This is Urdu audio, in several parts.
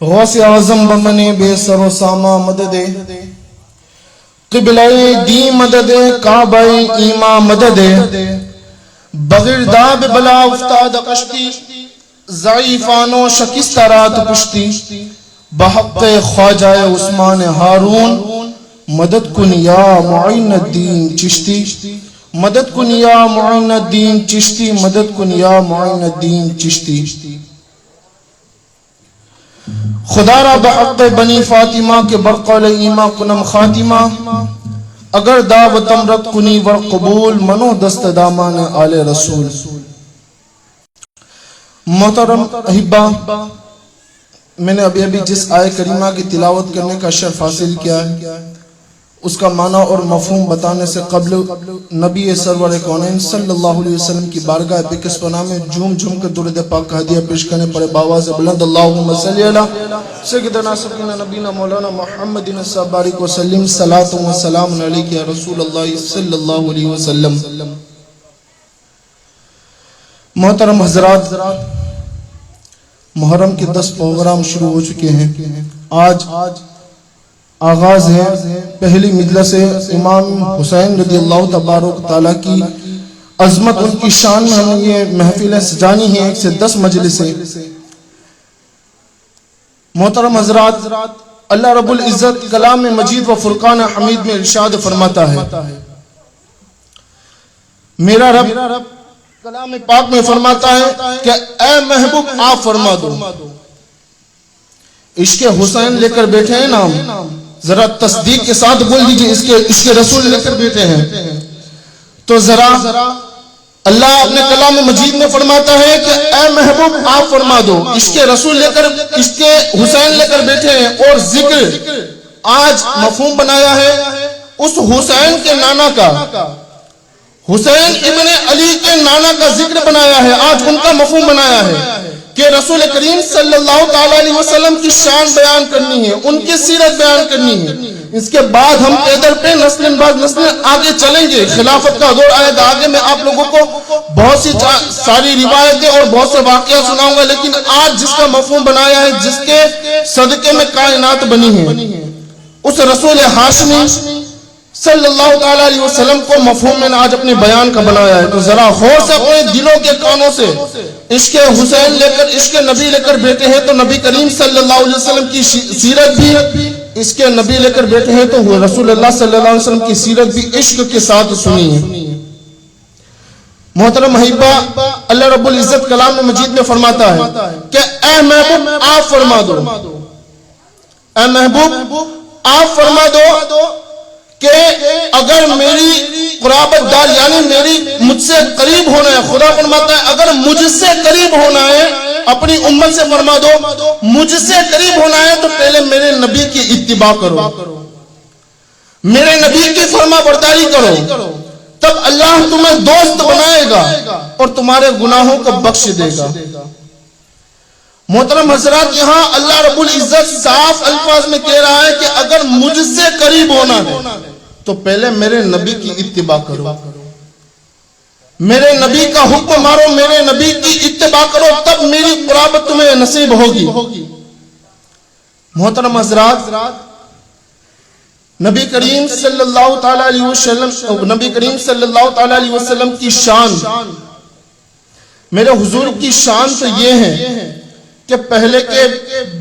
غوث اعظم بمن بے سر و ساما مدد قبلہ دی مدد کعبہ ایما مدد بغیر داب بلا افتاد کشتی ضعیفان و شکست رات پشتی بحق خواجہ عثمان ہارون مدد کن یا معین الدین چشتی مدد کن یا معین الدین چشتی مدد کن یا معین الدین چشتی خدا را بحق بنی فاطمہ کے برقول ایما کنم خاتمہ اگر دعوتم رد کنی ور قبول منو دست دامان آل رسول. محترم احبہ، میں نے ابھی جس آیت کریمہ کی تلاوت کرنے کا شرف حاصل کیا ہے اس کا معنی اور مفہوم بتانے سے قبل نبی سرور کونین صلی اللہ علیہ وسلم کی بارگاہ بکس پناہ میں جھوم جھوم کے درود پاک کا ہدیہ پیش کرنے پڑے باواز بلند اللہم صلی اللہ سیدنا سیدنا نبینا مولانا محمد بارک وسلم صلاۃ و سلام علیک یا رسول اللہ صلی اللہ علیہ وسلم. محترم حضرات، محرم کے 10 پروگرام شروع ہو چکے ہیں. آج آغاز ہے پہلی مجلس امام حسین رضی اللہ تبارک تعالیٰ کی عظمت، ان کی شان میں ہم یہ محفلیں سجانی ہیں. 1 سے 10 مجلسیں. محترم حضرات، اللہ رب العزت کلام مجید و فرقان حمید میں ارشاد فرماتا ہے، میرا رب کلام پاک میں فرماتا ہے کہ اے محبوب آپ فرما دو. عشق حسین لے کر بیٹھے ہیں نام، ذرا تصدیق کے ساتھ بول دیجئے عشق رسول لے کر بیٹھے ہیں. تو ذرا اللہ اپنے کلام مجید میں فرماتا ہے کہ اے محبوب آپ فرما دو. عشق رسول لے کر عشق حسین لے کر بیٹھے ہیں اور ذکر آج مفہوم بنایا ہے اس حسین کے نانا کا، حسین ابن علی کے نانا کا ذکر بنایا ہے. آج ان کا مفہوم بنایا ہے کہ رسول کریم صلی اللہ تعالیٰ علیہ وسلم کی شان بیان کرنی ہے، ان کی سیرت بیان کرنی ہے. اس کے بعد ہم پیدر پہ نسل بعد نسل آگے چلیں گے. خلافت کا دور آئے گا، آگے میں آپ لوگوں کو بہت سی ساری روایتیں اور بہت سے واقعات سناؤں گا. لیکن آج جس کا مفہوم بنایا ہے، جس کے صدقے میں کائنات بنی ہے، اس رسول ہاشمی صلی اللہ تعالیٰ علیہ وسلم کو مفہوم میں نے آج اپنے بیان کا بنایا ہے. تو ذرا غور سے اپنے دلوں کے کانوں سے عشق حسین لے کر عشق نبی لے کر بیٹھے ہیں تو نبی کریم صلی اللہ علیہ وسلم کی سیرت بھی، عشق نبی لے کر بیٹھے ہیں تو رسول اللہ صلی اللہ علیہ وسلم کی سیرت بھی عشق کے ساتھ سنی ہے. محترم احبہ، اللہ رب العزت کلام مجید میں فرماتا ہے کہ اے محبوب آپ فرما دو، اے محبوب آپ فرما دو کہ اگر میری قرابت دار یعنی میری مجھ سے قریب ہونا ہے، خدا فرماتا ہے اگر مجھ سے قریب ہونا ہے، اپنی امت سے فرما دو مجھ سے قریب ہونا ہے تو پہلے میرے نبی کی اتباع کرو، میرے نبی کی فرما برداری کرو، تب اللہ تمہیں دوست بنائے گا اور تمہارے گناہوں کو بخش دے گا. محترم حضرات، یہاں اللہ رب العزت صاف الفاظ میں کہہ رہا ہے کہ اگر مجھ سے قریب ہونا ہے تو پہلے میرے نبی کی اتباع کرو، میرے نبی کا حکم مارو، میرے نبی کی اتباع کرو، تب میری قرابت تمہیں نصیب ہوگی. محترم حضرات، نبی کریم صلی اللہ تعالیٰ علیہ وسلم کی شان، میرے حضور کی شان تو یہ ہے کہ پہلے کے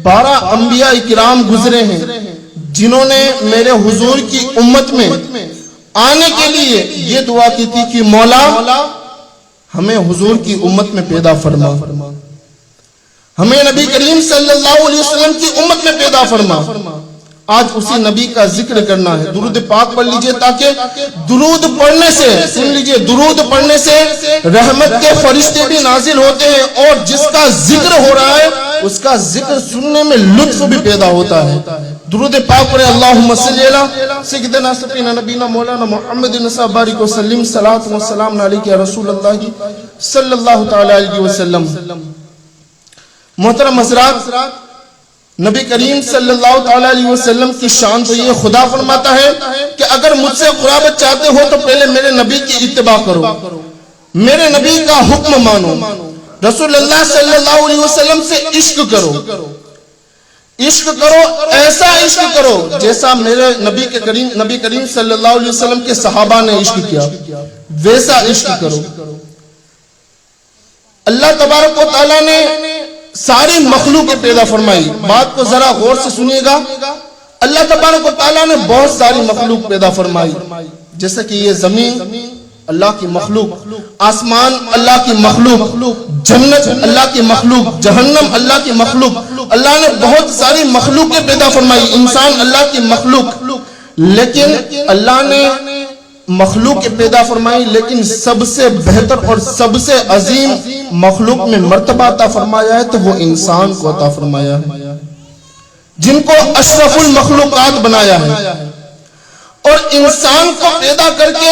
12 انبیاء اکرام گزرے ہیں جنہوں نے میرے حضور کی امت میں آنے کے لیے یہ دعا کی تھی کہ مولا ہمیں حضور کی امت میں پیدا فرما، ہمیں نبی کریم صلی اللہ علیہ وسلم کی امت میں پیدا فرما. آج اسی نبی کا ذکر کرنا ہے. درود پاک پڑھ لیجئے تاکہ درود پڑھنے سے، سن لیجئے، درود پڑھنے سے رحمت کے فرشتے بھی نازل ہوتے ہیں اور جس کا ذکر ہو رہا ہے اس کا ذکر سننے میں لطف بھی پیدا ہوتا ہے. درود پاک پڑھے اللہم صلی اللہ سیدنا سیدنا نبینا مولانا محمد بارک وسلم صلاۃ و سلام علیک یا رسول اللہ صلی اللہ تعالی علیہ وسلم. محترم حضرات، نبی کریم صلی اللہ تعالیٰ علیہ وسلم کی شان تو یہ، خدا فرماتا ہے کہ اگر مجھ سے قرابت چاہتے ہو تو پہلے میرے نبی کی اتباع کرو، میرے نبی کا حکم مانو، رسول اللہ صلی اللہ علیہ وسلم سے عشق کرو. عشق کرو، ایسا عشق کرو جیسا میرے نبی کریم صلی اللہ علیہ وسلم کے صحابہ نے عشق کیا، ویسا عشق کرو۔ اللہ تبارک و تعالیٰ نے ساری مخلوق پیدا فرمائی، بات کو ذرا غور سے سنیے گا۔ اللہ تبارک و تعالیٰ نے بہت ساری مخلوق پیدا فرمائی، جیسے کہ یہ زمین اللہ کی مخلوق، آسمان اللہ کی مخلوق، جنت اللہ کی مخلوق، جہنم اللہ کی مخلوق۔ اللہ نے بہت ساری مخلوقیں پیدا فرمائی، انسان اللہ کی مخلوق، لیکن اللہ نے مخلوق پیدا فرمائی، لیکن سب سے بہتر اور سب سے عظیم مخلوق میں مرتبہ عطا فرمایا ہے تو وہ انسان کو عطا فرمایا ہے، جن کو اشرف المخلوقات بنایا ہے۔ اور انسان کو پیدا کر کے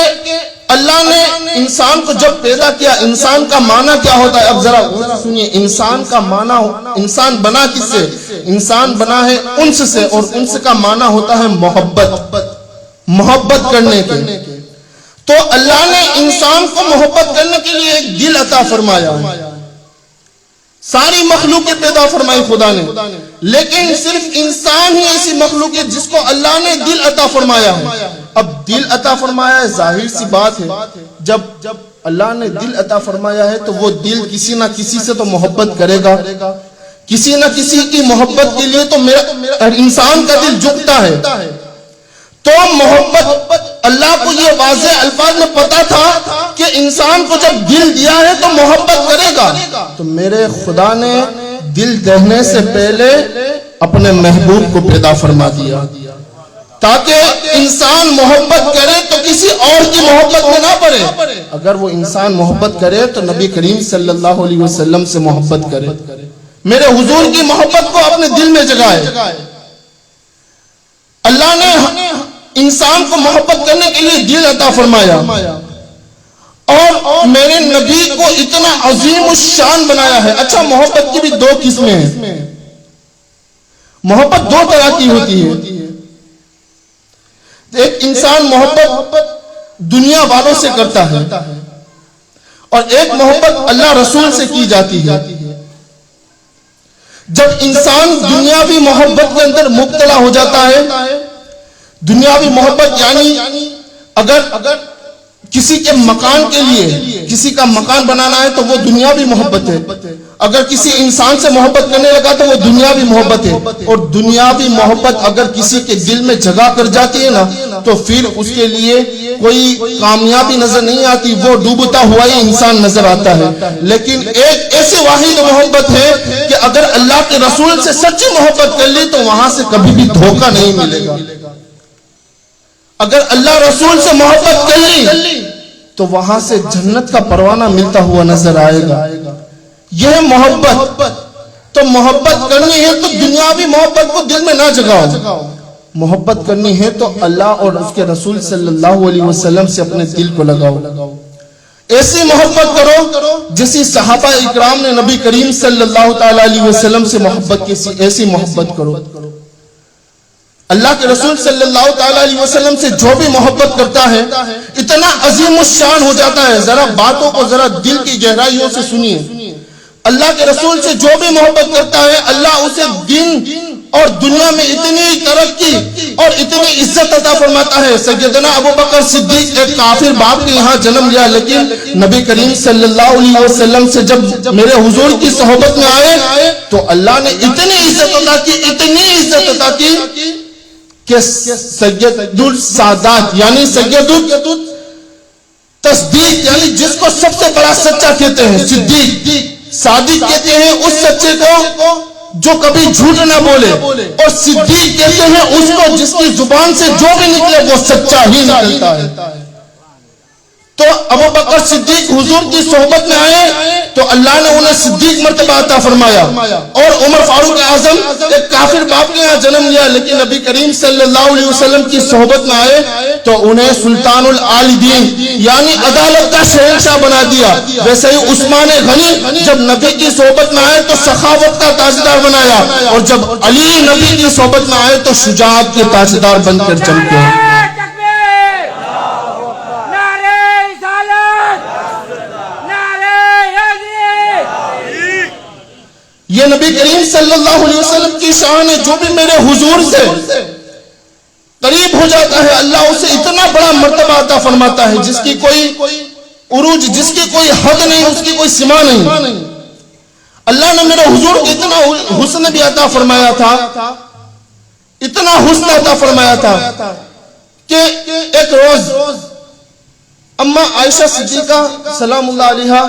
اللہ نے انسان کو جب پیدا کیا، انسان کا معنی کیا ہوتا ہے؟ اب ذرا سنیے، انسان کا معنی، انسان بنا کس سے؟ انسان بنا ہے انس سے، اور انس کا معنی ہوتا ہے محبت کرنے کے۔ تو اللہ نے انسان کو محبت کرنے کے لیے ایک دل عطا فرمایا، ساری مخلوقیں پیدا فرمائی خدا نے، لیکن صرف انسان ہی ایسی مخلوق ہے جس کو اللہ نے دل عطا فرمایا ہے۔ اب دل عطا فرمایا ہے، ظاہر سی بات ہے جب اللہ نے دل عطا فرمایا ہے تو وہ دل کسی نہ کسی سے تو محبت کرے گا، کسی نہ کسی کی محبت کے لیے تو میرا انسان کا دل جھکتا ہے۔ تو محبت، اللہ کو یہ واضح الفاظ میں پتا تھا کہ انسان کو جب دل دیا ہے تو محبت کرے گا، تو میرے خدا نے دل دینے سے پہلے اپنے محبوب کو پیدا فرما دیا تاکہ انسان محبت کرے تو کسی اور کی محبت میں نہ پڑے۔ اگر وہ انسان محبت کرے تو نبی کریم صلی اللہ علیہ وسلم سے محبت کرے، میرے حضور کی محبت کو اپنے دل میں جگائے۔ اللہ نے انسان کو محبت کرنے کے لیے دل عطا فرمایا، اور میرے نبی کو اتنا عظیم الشان بنایا ہے۔ اچھا، محبت کی بھی دو قسمیں ہیں، محبت دو طرح کی ہوتی ہے۔ ایک انسان محبت دنیا والوں سے کرتا ہے، اور ایک محبت اللہ رسول سے کی جاتی ہے۔ جب انسان دنیاوی محبت کے اندر مبتلا ہو جاتا ہے، دنیاوی محبت یعنی اگر کسی کے مکان کے لیے کسی کا مکان بنانا ہے تو وہ دنیاوی محبت ہے، اگر کسی انسان سے محبت کرنے لگا تو وہ دنیاوی محبت ہے۔ اور دنیاوی محبت اگر کسی کے دل میں جگہ کر جاتی ہے نا تو پھر اس کے لیے کوئی کامیابی نظر نہیں آتی، وہ ڈوبتا ہوا ہی انسان نظر آتا ہے۔ لیکن ایک ایسی واحد محبت ہے کہ اگر اللہ کے رسول سے سچی محبت کر لی تو وہاں سے کبھی بھی دھوکہ نہیں ملے گا۔ اگر اللہ رسول سے محبت کر لی تو وہاں سے جنت کا پروانہ ملتا ہوا نظر آئے گا۔ یہ محبت، تو محبت کرنی ہے تو دنیاوی محبت کو دل میں نہ جگاؤ، محبت کرنی ہے تو اللہ اور اس کے رسول صلی اللہ علیہ وسلم سے اپنے دل کو لگاؤ۔ ایسی محبت کرو جیسی صحابہ اکرام نے نبی کریم صلی اللہ تعالی علیہ وسلم سے محبت کی، ایسی محبت کرو۔ اللہ کے رسول صلی اللہ تعالی علیہ وسلم سے جو بھی محبت کرتا ہے اتنا عظیم الشان ہو جاتا ہے۔ ذرا باتوں کو ذرا دل کی گہرائیوں سے سنیے۔ اللہ کے رسول سے جو بھی محبت کرتا ہے اللہ اسے دین اور دنیا میں اتنی ترقی اور اتنی عزت عطا فرماتا ہے۔ سیدنا ابوبکر صدیق ایک کافر باپ کے یہاں جنم لیا، لیکن نبی کریم صلی اللہ علیہ وسلم سے جب میرے حضور کی صحبت میں آئے تو اللہ نے اتنی عزت عطا کی، اتنی عزت عطا کی کہ سید السادات یعنی سید التصدیق یعنی جس کو سب سے بڑا سچا کہتے ہیں، صادق کہتے ہیں اس سچے کو جو کبھی جھوٹ نہ بولے، اور صدیق کہتے ہیں اس کو جس کی زبان سے جو بھی نکلے وہ سچا ہی نکلتا ہے۔ تو ابوبکر صدیق حضور کی صحبت میں آئے تو اللہ نے انہیں صدیق مرتبہ عطا فرمایا، اور عمر فاروق اعظم ایک کافر باپ کے یہاں جنم لیا، لیکن نبی کریم صلی اللہ علیہ وسلم کی صحبت میں آئے تو انہیں سلطان العالدین یعنی عدالت کا شہنشاہ بنا دیا۔ ویسے ہی عثمان غنی جب نبی کی صحبت میں آئے تو سخاوت کا تاجدار بنایا، اور جب علی نبی کی صحبت میں آئے تو شجاعت کے تاجدار بن کر چمکے۔ یہ نبی کریم صلی اللہ علیہ وسلم کی شان ہے. جو بھی میرے حضور سے قریب ہو جاتا ہے اللہ اسے اتنا بڑا مرتبہ عطا فرماتا ہے جس کی کوئی عروج، جس کی کوئی حد نہیں، اس کی کوئی سما نہیں. اللہ نے میرے حضور کو اتنا حسن بھی عطا فرمایا تھا، اتنا حسن عطا فرمایا تھا کہ ایک روز اما عائشہ صدیقہ سلام اللہ علیہا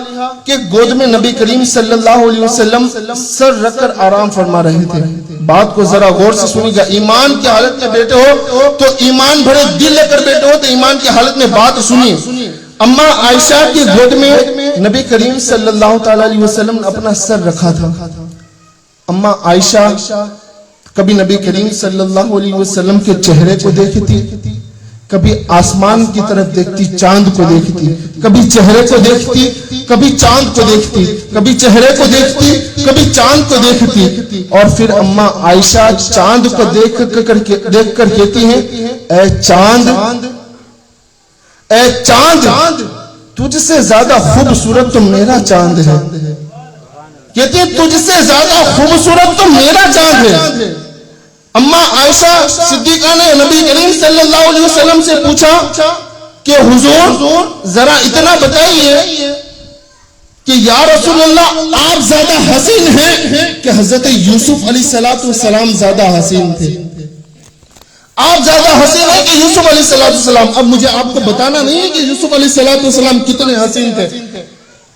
کے گود میں نبی کریم صلی اللہ علیہ وسلم سر رکھ کر آرام فرما رہے تھے. بات کو ذرا غور سے سنیے گا. ایمان کی حالت میں بیٹھے ہو تو ایمان بھرے دل لے کر بیٹھے ہو تو ایمان کی حالت میں بات سنیے. اما عائشہ کی گود میں نبی کریم صلی اللہ تعالی علیہ وسلم نے اپنا سر رکھا تھا. اما عائشہ کبھی نبی کریم صلی اللہ علیہ وسلم کے چہرے کو دیکھتی، کبھی آسمان کی طرف دیکھتی، چاند کو دیکھتی، کبھی چہرے کو دیکھتی، کبھی چاند کو دیکھتی، کبھی چہرے کو دیکھتی، کبھی چاند کو دیکھتی. اور پھر اما عائشہ چاند کو دیکھ کر کہتی ہیں، اے چاند، اے چاند، تجھ سے زیادہ خوبصورت تو میرا چاند ہے. کہتی ہے تجھ سے زیادہ خوبصورت تو میرا چاند ہے. اما عائشہ صدیقہ نے نبی کریم صلی اللہ علیہ وسلم سے پوچھا کہ حضور ذرا اتنا بتائیے کہ یا رسول اللہ آپ زیادہ حسین ہیں کہ حضرت یوسف علیہ السلام زیادہ حسین تھے؟ آپ زیادہ حسین ہیں کہ یوسف علیہ السلام؟ اب مجھے آپ کو بتانا نہیں ہے کہ یوسف علیہ السلام کتنے حسین تھے.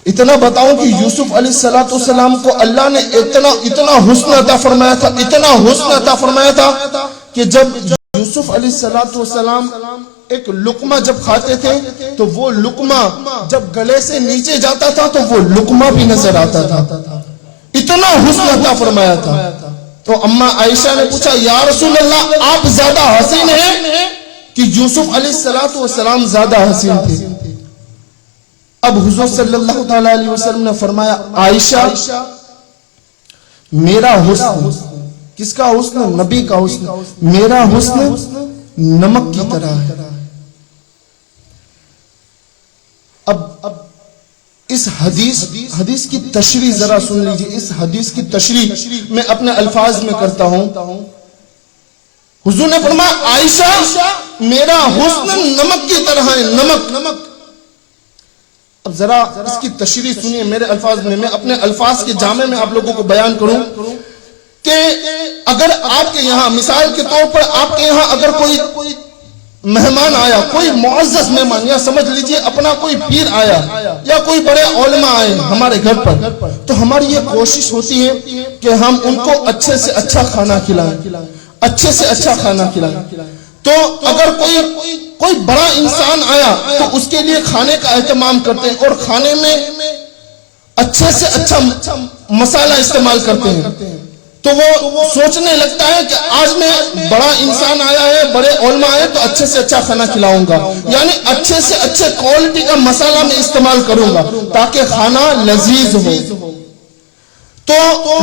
اتنا بتاؤں کہ یوسف علیہ السلام کو اللہ نے اتنا حسن عطا فرمایا تھا، اتنا حسن عطا فرمایا تھا کہ جب یوسف علیہ السلام ایک لقمہ جب کھاتے تھے تو وہ لقمہ جب گلے سے نیچے جاتا تھا تو وہ لقمہ بھی نظر آتا تھا. اتنا حسن عطا فرمایا تھا. تو اما عائشہ نے پوچھا یا رسول اللہ آپ زیادہ حسین ہیں کہ یوسف علیہ السلام زیادہ حسین تھے؟ اب حضور صلی اللہ تعالی علیہ وسلم نے فرمایا عائشہ میرا حسن، کس کا حسن؟ نبی کا حسن. میرا حسن نمک کی طرح ہے. اب اس حدیث کی تشریح ذرا سن لیجیے. اس حدیث کی تشریح میں اپنے الفاظ میں کرتا ہوں. حضور نے فرمایا عائشہ میرا حسن نمک کی طرح ہے. نمک. اب ذرا اس کی تشریح سنیے میرے الفاظ میں. میں اپنے الفاظ کے جامع میں آپ لوگوں کو بیان کروں کہ اگر آپ کے یہاں مثال کے طور پر آپ کے یہاں اگر کوئی مہمان آیا، کوئی معزز مہمان، یا سمجھ لیجئے اپنا کوئی پیر آیا یا کوئی بڑے علماء آئے ہمارے گھر پر، تو ہماری یہ کوشش ہوتی ہے کہ ہم ان کو اچھے سے اچھا کھانا کھلائیں، اچھے سے اچھا کھانا کھلائیں. تو اگر کوئی بڑا انسان آیا تو اس کے لیے کھانے کا اہتمام کرتے ہیں اور کھانے میں اچھے سے اچھا مسالہ استعمال کرتے ہیں. تو وہ سوچنے لگتا ہے کہ آج میں بڑا انسان آیا ہے، بڑے علماء آئے تو اچھے سے اچھا کھانا کھلاؤں گا، یعنی اچھے سے اچھے کوالٹی کا مسالہ میں استعمال کروں گا تاکہ کھانا لذیذ ہو. تو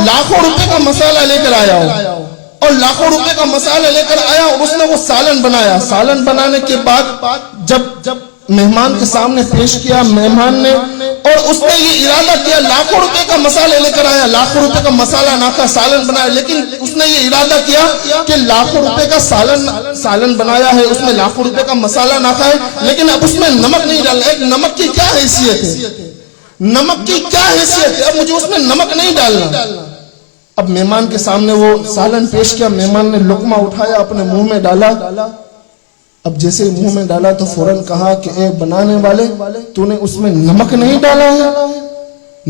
لاکھوں روپے کا مسالہ لے کر آیا ہو اور لاکھوں روپے کا مسالہ لے کر آیا اور اس نے وہ سالن بنایا. سالن بنانے کے بعد جب مہمان کے سامنے پیش کیا مہمان نے، اور اس نے یہ ارادہ کیا لاکھوں روپے کا مسالہ لے کر آیا، لاکھوں روپے کا مسالہ ناکھا سالن بنایا، لیکن اس نے یہ ارادہ کیا کہ لاکھوں روپے کا سالن بنایا ہے، اس میں لاکھوں روپے کا مسالہ ناکھا ہے، لیکن اب اس میں نمک نہیں ڈالنا. ایک نمک کی کیا حیثیت ہے؟ نمک کی کیا حیثیت ہے؟ اب مجھے اس میں نمک نہیں ڈالنا. اب مہمان کے سامنے وہ سالن پیش کیا، مہمان نے لقمہ اٹھایا اپنے منہ میں ڈالا. اب جیسے منہ میں ڈالا تو فوراً کہا کہ اے بنانے والے تو نے اس میں نمک نہیں ڈالا ہے،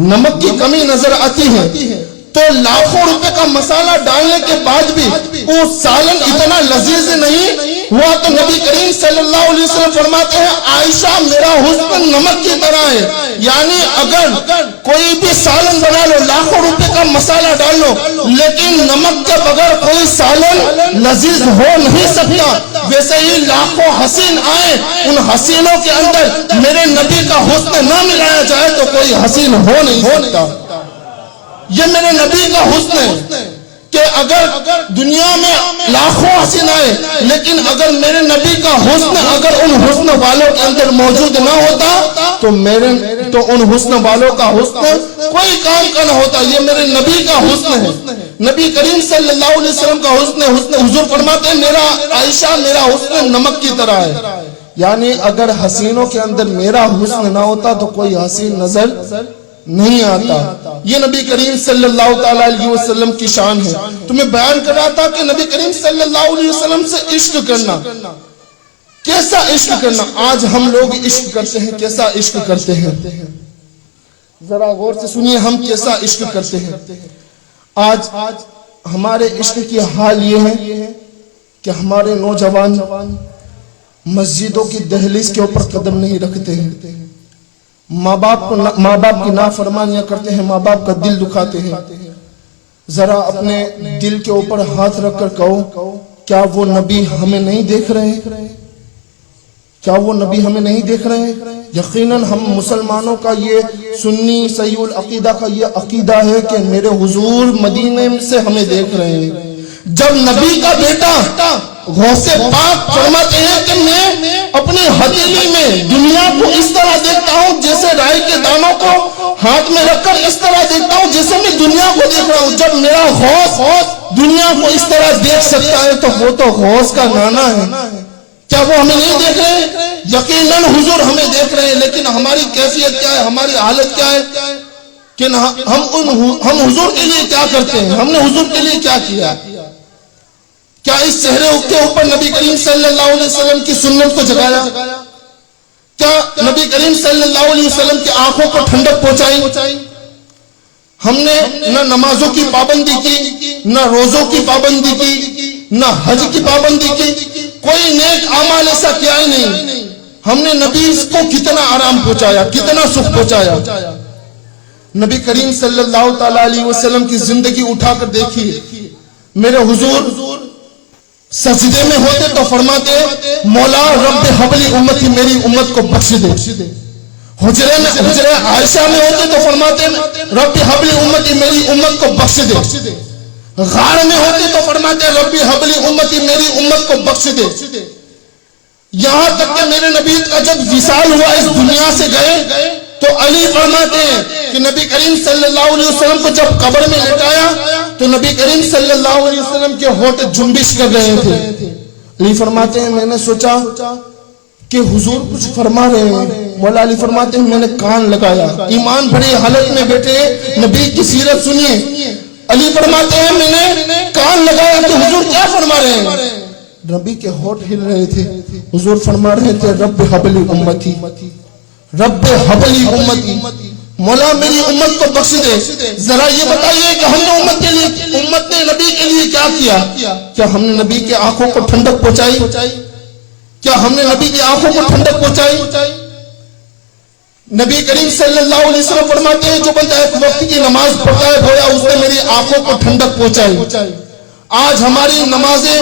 نمک کی کمی نظر آتی ہے. تو لاکھوں روپے کا مسالہ ڈالنے کے بعد بھی وہ سالن اتنا لذیذ نہیں ہوا. تو نبی کریم صلی اللہ علیہ وسلم فرماتے ہیں عائشہ میرا حسن نمک کی طرح ہے، یعنی اگر کوئی بھی سالن بنا لو، لاکھوں روپے کا مسالہ ڈال لو، لیکن نمک کے بغیر کوئی سالن لذیذ ہو نہیں سکتا. ویسے ہی لاکھوں حسین آئے، ان حسینوں کے اندر میرے نبی کا حسن نہ ملایا جائے تو کوئی حسین ہو نہیں سکتا. یہ میرے نبی کا حسن ہے کہ کہ اگر دنیا میں لاکھوں حسینائیں لیکن اگر میرے نبی کا حسن اگر ان حسن والوں کے اندر موجود نہ ہوتا تو ان حسن والوں کا حسن کوئی کام کا نہ ہوتا. یہ میرے نبی کا حسن ہے. نبی کریم صلی اللہ علیہ وسلم کا حسن حضور فرماتے ہیں میرا عائشہ میرا حسن نمک کی طرح ہے. یعنی اگر حسینوں کے اندر میرا حسن نہ ہوتا تو کوئی حسین نظر نہیں آتا. یہ نبی کریم صلی اللہ تعالیٰ علیہ وسلم کی شان ہے. تو میں بیان کر رہا تھا کہ نبی کریم صلی اللہ علیہ وسلم سے عشق کرنا, کیسا عشق کرنا. آج ہم لوگ عشق کرتے ہیں, کیسا عشق کرتے ہیں ذرا غور سے سنیے, ہم کیسا عشق کرتے ہیں. آج ہمارے عشق کی حال یہ ہے کہ ہمارے نوجوان مسجدوں کی دہلیز کے اوپر قدم نہیں رکھتے ہیں, ماں باپ کی نافرمانیاں کرتے ہیں, ماں باپ کا دل دکھاتے ہیں. ذرا اپنے دل کے اوپر ہاتھ رکھ کر کہو کیا وہ نبی ہمیں نہیں دیکھ رہے ہیں؟ کیا وہ نبی ہمیں نہیں دیکھ رہے ہیں؟ یقیناً ہم مسلمانوں کا یہ سنی صحیح العقیدہ کا یہ عقیدہ ہے کہ میرے حضور مدینے سے ہمیں دیکھ رہے ہیں. جب نبی کا بیٹا غوث پاک فرماتے ہیں کہ میں اپنی ہتھیلی میں دنیا کو اس طرح دیکھتا ہوں جیسے رائی کے دانوں کو ہاتھ میں رکھ کر اس طرح دیکھتا ہوں جیسے میں دنیا کو دیکھ رہا ہوں. جب میرا غوث دنیا کو اس طرح دیکھ سکتا ہے تو وہ تو غوث کا نانا ہے. کیا وہ ہمیں نہیں دیکھ رہے؟ یقیناً حضور ہمیں دیکھ رہے ہیں, لیکن ہماری کیفیت کیا ہے, ہماری حالت کیا ہے کہ ہم حضور کے لیے کیا کرتے ہیں, ہم نے حضور کے لیے کیا کیا. کیا اس چہرے کے اوپر نبی کریم صلی اللہ علیہ وسلم کی سنت کو جگایا؟ کیا نبی کریم صلی اللہ علیہ وسلم کی آنکھوں کو ٹھنڈک پہنچائی؟ ہم نے نہ نمازوں کی پابندی کی, نہ روزوں کی پابندی کی, نہ حج کی پابندی کی, کوئی نیک اعمال ایسا کیا ہی نہیں. ہم نے نبی کو کتنا آرام پہنچایا, کتنا سکھ پہنچایا. نبی کریم صلی اللہ تعالی علیہ وسلم کی زندگی اٹھا کر دیکھیے. میرے حضور سجدے میں ہوتے تو فرماتے مولا رب حبلی امتی, میری امت کو بخش دے. حجرے عائشہ میں ہوتے تو فرماتے رب حبلی امتی, میری امت کو بخش دے. غار میں ہوتے تو فرماتے رب حبلی امتی, میری امت کو بخش دے. یہاں تک کہ میرے نبی کا جب وصال ہوا, اس دنیا سے گئے, تو علی فرماتے ہیں کہ نبی کریم صلی اللہ علیہ وسلم کو جب قبر میں لٹایا تو نبی کریم صلی اللہ علیہ وسلم کے ہونٹ جنبش کر رہے تھے. علی فرماتے ہیں میں نے سوچا کہ حضور کچھ فرما رہے ہیں. مولا علی فرماتے ہیں میں نے کان لگایا, ایمان بھری حالت میں بیٹھے نبی کی سیرت سنیے. علی فرماتے ہیں میں نے کان لگایا کہ حضور کیا فرما رہے ہیں. نبی کے ہونٹ ہل رہے تھے. حضور فرما رہے تھے رب حبلی امتی, رب حبلی امتی, مولا میری امت کو بخش دے. ذرا یہ بتائیے کہ ہم نے امت نے نبی کے لیے کیا کیا؟ کیا ہم نے نبی کے آنکھوں کو ٹھنڈک پہنچائی؟ کیا ہم نے نبی کی آنکھوں کو ٹھنڈک پہنچائی؟ نبی کریم صلی اللہ علیہ وسلم فرماتے ہیں جو بندہ ایک وقت کی نماز پڑھتا ہے گویا اس نے میری آنکھوں کو ٹھنڈک پہنچائی. آج ہماری نمازیں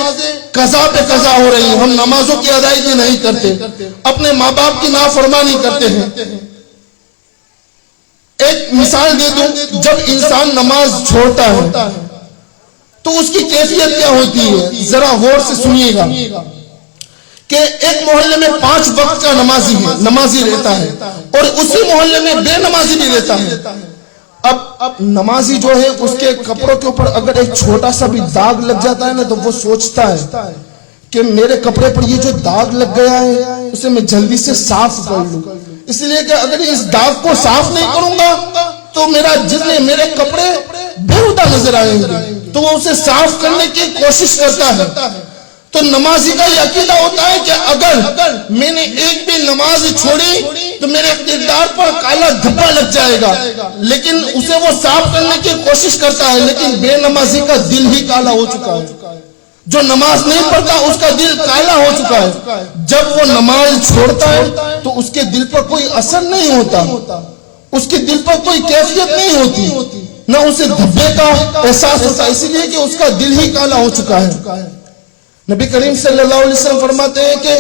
قضا پہ قضا ہو رہی ہیں, ہم نمازوں کی ادائیگی نہیں کرتے, اپنے ماں باپ کی نافرمانی کرتے ہیں. ایک مثال دے دوں, جب انسان نماز چھوڑتا ہے تو اس کی کیفیت کیا ہوتی ہے, ذرا غور سے سنیے گا. کہ ایک محلے میں 5 وقت کا نمازی رہتا ہے اور اسی محلے میں بے نمازی بھی رہتا ہے. اب نمازی جو ہے اس کے کپڑوں کے اوپر اگر ایک چھوٹا سا بھی داغ لگ جاتا ہے نا تو وہ سوچتا ہے کہ میرے کپڑے پر یہ جو داغ لگ گیا ہے اسے میں جلدی سے صاف کر لوں, اس لیے کہ اگر اس داغ کو صاف نہیں کروں گا تو میرے کپڑے بےہودہ نظر آئیں گے, تو وہ اسے صاف کرنے کی کوشش کرتا ہے. تو نمازی کا یہ عقیدہ ہوتا ہے کہ اگر میں نے ایک بھی نماز چھوڑی تو میرے کردار پر کالا دھبا لگ جائے گا, لیکن اسے وہ صاف کرنے کی کوشش کرتا ہے. لیکن بے نمازی کا دل ہی کالا ہو چکا ہے, جو نماز نہیں پڑھتا اس کا دل کالا ہو چکا ہے. جب وہ نماز چھوڑتا ہے تو اس کے دل پر کوئی اثر نہیں ہوتا, اس کے دل پر کوئی کیفیت نہیں ہوتی, نہ اسے دھبے کا احساس ہوتا, اسی لیے کہ اس کا دل ہی کالا ہو چکا ہے. نبی کریم صلی اللہ علیہ وسلم فرماتے ہیں کہ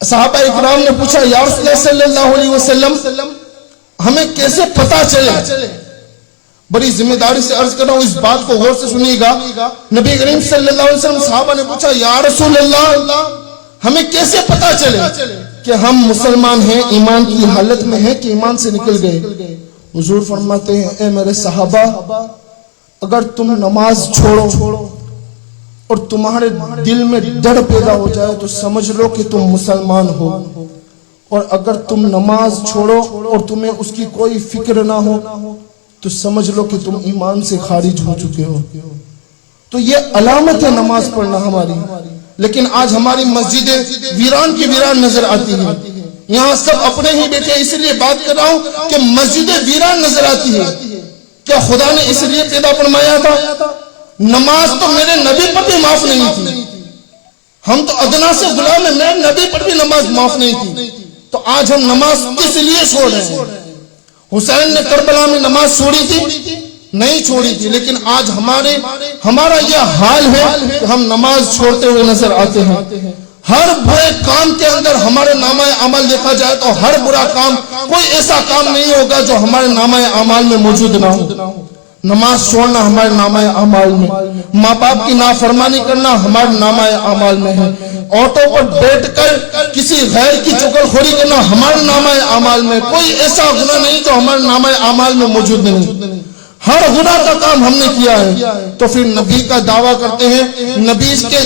صحابہ اکرام نے پوچھا یا رسول اللہ صلی اللہ علیہ وسلم ہمیں کیسے پتا چلے, بڑی ذمہ داری سے عرض کر رہا ہوں، اس بات کو غور سے سنیے گا. نبی کریم صلی اللہ علیہ وسلم صحابہ نے پوچھا یا رسول اللہ ہمیں کیسے پتا چلے کہ ہم مسلمان ہیں، ایمان کی حالت میں ہیں کہ ایمان سے نکل گئے؟ حضور فرماتے ہیں اے میرے صحابہ، اگر تم نماز چھوڑو اور تمہارے دل میں ڈر پیدا ہو جائے تو سمجھ لو کہ تم مسلمان ہو، اور اگر تم نماز چھوڑو اور تمہیں اس کی کوئی فکر نہ ہو تو سمجھ لو کہ تم ایمان سے خارج ہو چکے ہو. تو یہ علامت ہے نماز پڑھنا ہماری. لیکن آج ہماری مسجدیں ویران کی ویران نظر آتی ہیں. یہاں سب اپنے ہی بیٹھے، اس لیے بات کر رہا ہوں کہ مسجدیں ویران نظر آتی ہے. کیا خدا نے اس لیے پیدا فرمایا تھا؟ نماز تو میرے نبی پر بھی معاف نہیں تھی، ہم تو ادنا سے غلام ہیں، میرے نبی پر بھی نماز معاف نہیں تھی. تو آج ہم نماز کس لیے چھوڑ رہے ہیں؟ حسین نے کربلا میں نماز چھوڑی تھی؟ نہیں چھوڑی تھی. لیکن آج ہمارا یہ حال ہے کہ ہم نماز چھوڑتے ہوئے نظر آتے ہیں. ہر برے کام کے اندر ہمارے نامہ اعمال دیکھا جائے تو ہر برا کام، کوئی ایسا کام نہیں ہوگا جو ہمارے نامہ اعمال میں موجود نہ ہو. نماز چھوڑنا ہمارے نامہ اعمال میں، ماں باپ کی نافرمانی کرنا ہمارے نامہ اعمال میں ہے، آٹو پر بیٹھ کر کسی غیر کی چغل خوری کرنا ہمارے نامہ اعمال میں. کوئی ایسا گناہ نہیں جو ہمارے نامہ اعمال میں موجود نہیں. ہر گناہ کا کام ہم نے کیا ہے. تو پھر نبی کا دعویٰ کرتے ہیں،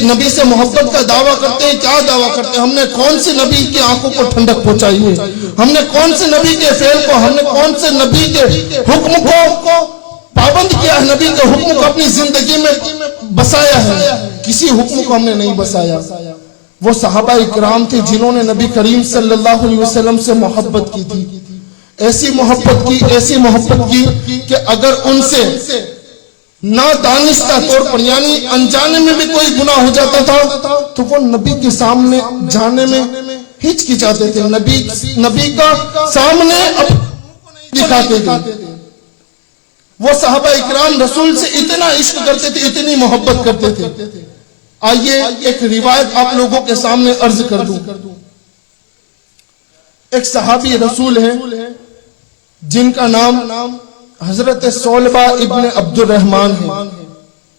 نبی سے محبت کا دعویٰ کرتے ہیں. کیا دعویٰ کرتے ہیں؟ ہم نے کون سے نبی کی آنکھوں کو ٹھنڈک پہنچائی ہے؟ ہم نے کون سے نبی کے فعل کو، ہم نے کون سے نبی کے حکم کو پابند کیا ہے؟ نبی کے حکم کو اپنی زندگی میں بسایا ہے؟ کسی حکم کو ہم نے نہیں بسایا. وہ صحابہ اکرام تھے جنہوں نے نبی کریم صلی اللہ علیہ وسلم سے محبت کی تھی. ایسی محبت کی کہ اگر ان سے نادانستہ طور پر یعنی انجانے میں بھی کوئی گناہ ہو جاتا تھا تو وہ نبی کے سامنے جانے میں ہچکچاتے تھے. نبی کا سامنے اپنے منہ کو نہیں دکھاتے تھے. وہ صحابہ اکرام رسول سے اتنا عشق کرتے تھے، اتنی محبت کرتے تھے. آئیے ایک روایت آپ لوگوں کے سامنے عرض کر دوں. ایک صحابی رسول ہیں جن کا نام حضرت صولبہ ابن عبد الرحمن ہے.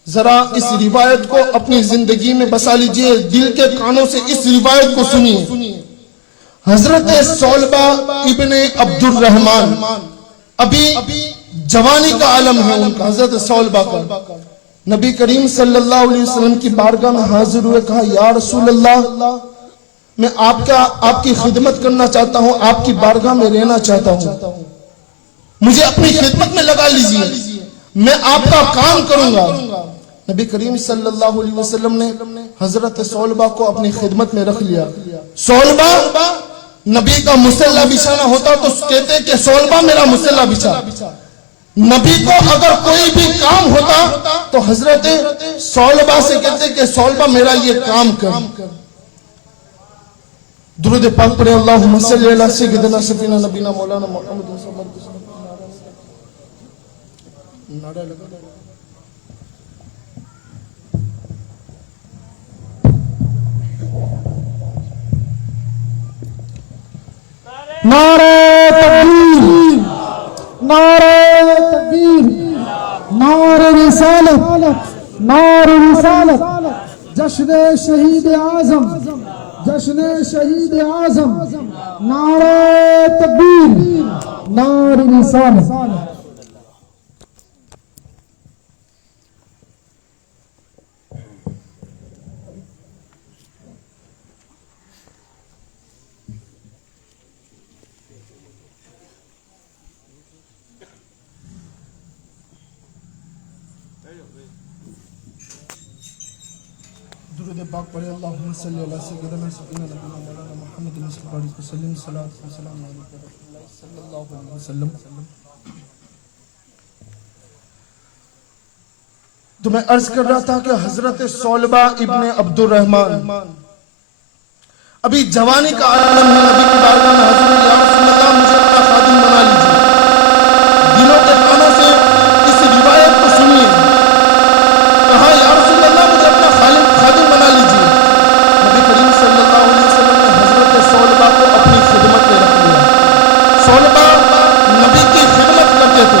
ذرا اس روایت کو اپنی زندگی میں بسا لیجئے، دل کے کانوں سے اس روایت کو سنیے. حضرت صولبہ ابن عبد الرحمن، ابھی جوانی کا عالم ہے ان کا، حضرت صولبہ کا. نبی کریم صلی اللہ علیہ وسلم کی بارگاہ میں حاضر ہوئے، کہا یا رسول اللہ میں آپ کی خدمت کرنا چاہتا ہوں، آپ کی بارگاہ میں رہنا چاہتا ہوں، مجھے اپنی خدمت میں لگا لیجئے، میں آپ کا کام کروں گا. نبی کریم صلی اللہ علیہ وسلم نے حضرت صولبہ کو اپنی خدمت میں رکھ لیا. صولبہ نبی کا مسلح بچھانا ہوتا تو کہتے کہ صولبہ میرا مسلح بچھا. نبی کو اگر کوئی بھی کام ہوتا تو حضرت صولبہ سے کہتے کہ صولبہ میرا یہ کام کر. درود پاک پڑھیں، اللہم صلی علی سیدنا سفینا نبینا مولانا محمد صلی اللہ علیہ وسلم. نعرہ تکبیر، نعرہ تکبیر، نعرہ رسالت، نعرہ رسالت. جشن شہید اعظم، جشن شہید اعظم. نعرہ تکبیر، نعرہ رسالت. درود پاک پڑھیں، اللہم صلی علی سیدنا سیدنا نبینا مولانا محمد صلی اللہ علیہ وسلم. صلاۃ و سلام علیہ صلی اللہ علیہ وسلم. تو میں عرض کر رہا تھا کہ حضرت صولبہ ابن عبد الرحمن ابھی جوانی کا عالم ہے. نبی کی بارگاہ میں حضور یا رسول اللہ مجھے اپنا خادم بنا لیجیے. دلوں کے کانوں سے اس روایت کو سنیے. کہا یا رسول اللہ مجھے اپنا خادم بنا لیجیے. نبی کریم صلی اللہ علیہ وسلم نے حضرت صولبہ کو اپنی خدمت میں رکھ لیا. صولبہ نبی کی خدمت کرتے تھے.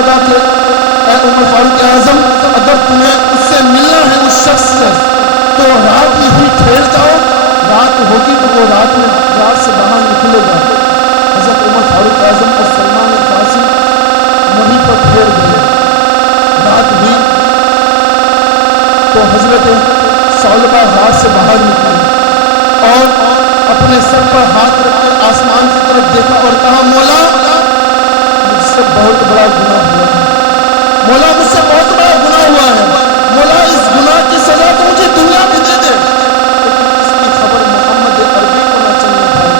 لگا کہ اے عمر فاروق اعظم اگر تمہیں اس سے ملنا ہے اس شخص سے تو رات یہی ٹھہر جاؤ, رات ہوگی تو وہ رات سے باہر نکلے گا. حضرت عمر فاروق اعظم اور سلمان فارسی وہیں پر ٹھہر گئے. رات ہوئی تو حضرت ثعلبہ غار سے باہر نکلے اور اپنے سر پر ہاتھ رکھ کر آسمان کی طرف دیکھا اور کہا مولا مجھ سے بہت بڑا گناہ ہوا ہے, مولا مجھ سے بہت بڑا گناہ ہوا ہے, مولا اس گناہ کی سزا تو مجھے دنیا میں دے دے, لیکن اس کی خبر محمد عربی کو نہ چلنے پائے,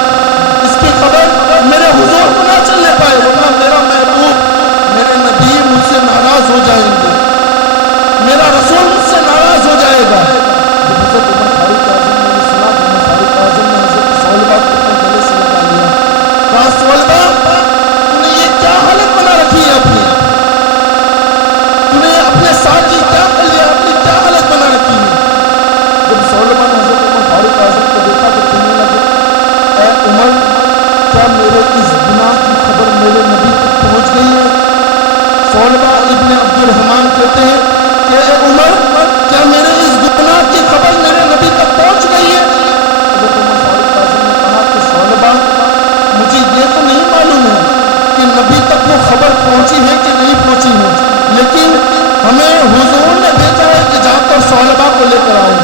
اس کی خبر میرے حضور کو نہ چلنے پائے, ورنہ میرا محبوب میرے نبی مجھ سے ناراض ہو جائیں گے, میرا رسول مجھ سے ناراض ہو جائے گا. جب حضرت عمر فاروق اعظم نے سنا تو عمر فاروق اعظم نے حضرت ثعلبہ کو اپنے گلے سے لگا لیا. کہا ثعلبہ تو نے یہ کیا حالت بنا رکھی ہے اپنی, تو نے اپنے ساتھ یہ کیا کر لیا, اپنی کیا حالت بنا رکھی ہے. جب ثعلبہ نے حضرت عمر فاروق اعظم کو دیکھا تو کہنے لگے اے عمر کیا میرے اس گناہ کی خبر میرے نبی تک پہنچ گئی ہے. ثعلبہ ابن عبد الرحمن کہتے ہیں کہ اے عمر کیا میرے اس گناہ کی خبر میرے نبی تک پہنچ گئی ہے. حضرت عمر فاروق اعظم نے کہا کہ ثعلبہ مجھے یہ تو نہیں معلوم ہے کہ نبی تک وہ خبر پہنچی ہے کہ نہیں پہنچی ہے, لیکن ہمیں حضور نے بھیجا ہے کہ جا کر ثعلبہ کو لے کر آؤ.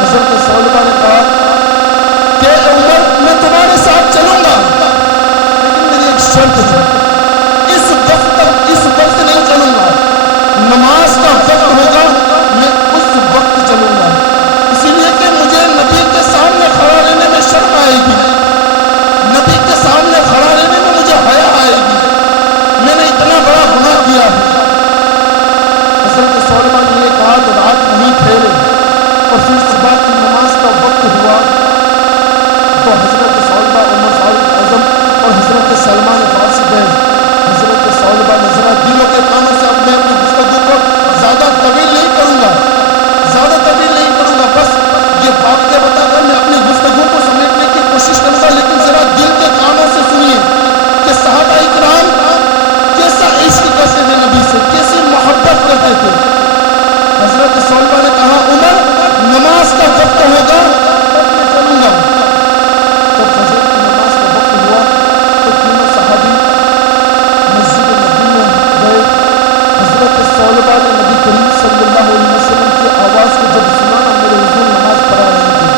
حضرت ثعلبہ نے کہا کہ عمر میں تمہارے ساتھ چلوں گا لیکن میری ایک شرط ہے, اس وقت نہیں چلوں گا, نماز کا وقت ہوگا میں اس وقت چلوں گا, اسی لیے کہ مجھے نبی کے سامنے کھڑا رہنے میں شرم آئے گی, نبی کے سامنے کھڑا رہنے میں مجھے حیا آئے گی, میں نے اتنا بڑا گناہ کیا ہے. حضرت ثعلبہ نے یہ کہا تو رات وہیں ٹھہرے اور پھر صبح کی نماز کا وقت ہوا تو حضرت ثعلبہ عمر فاروق اعظم اور حضرت سلمان فارسی گئے. حضرت ثعلبہ نے ذرا دلوں کے کانوں سے اب میں اپنی گفتگو کو زیادہ طویل نہیں کروں گا, بس یہ واقعہ بتا کر میں اپنی گفتگو کو سمیٹنے کی کوشش کروں گا, لیکن ذرا دل کے کانوں سے سنیے کہ صحابہ اکرام کیسا عشق کرتے تھے نبی سے, کیسی محبت کرتے تھے. حضرت ثعلبہ نے کہا عمر نماز کا وقت ہوگا تب میں چلوں گا. جب فجر کی نماز کا وقت ہوا تو تینوں صحابی مسجد نبی میں گئے. حضرت ثعلبہ نے نبی کریم صلی اللہ علیہ وسلم کی آواز کو جب سنا نا, میرے حضور نماز پڑھا رہے تھے,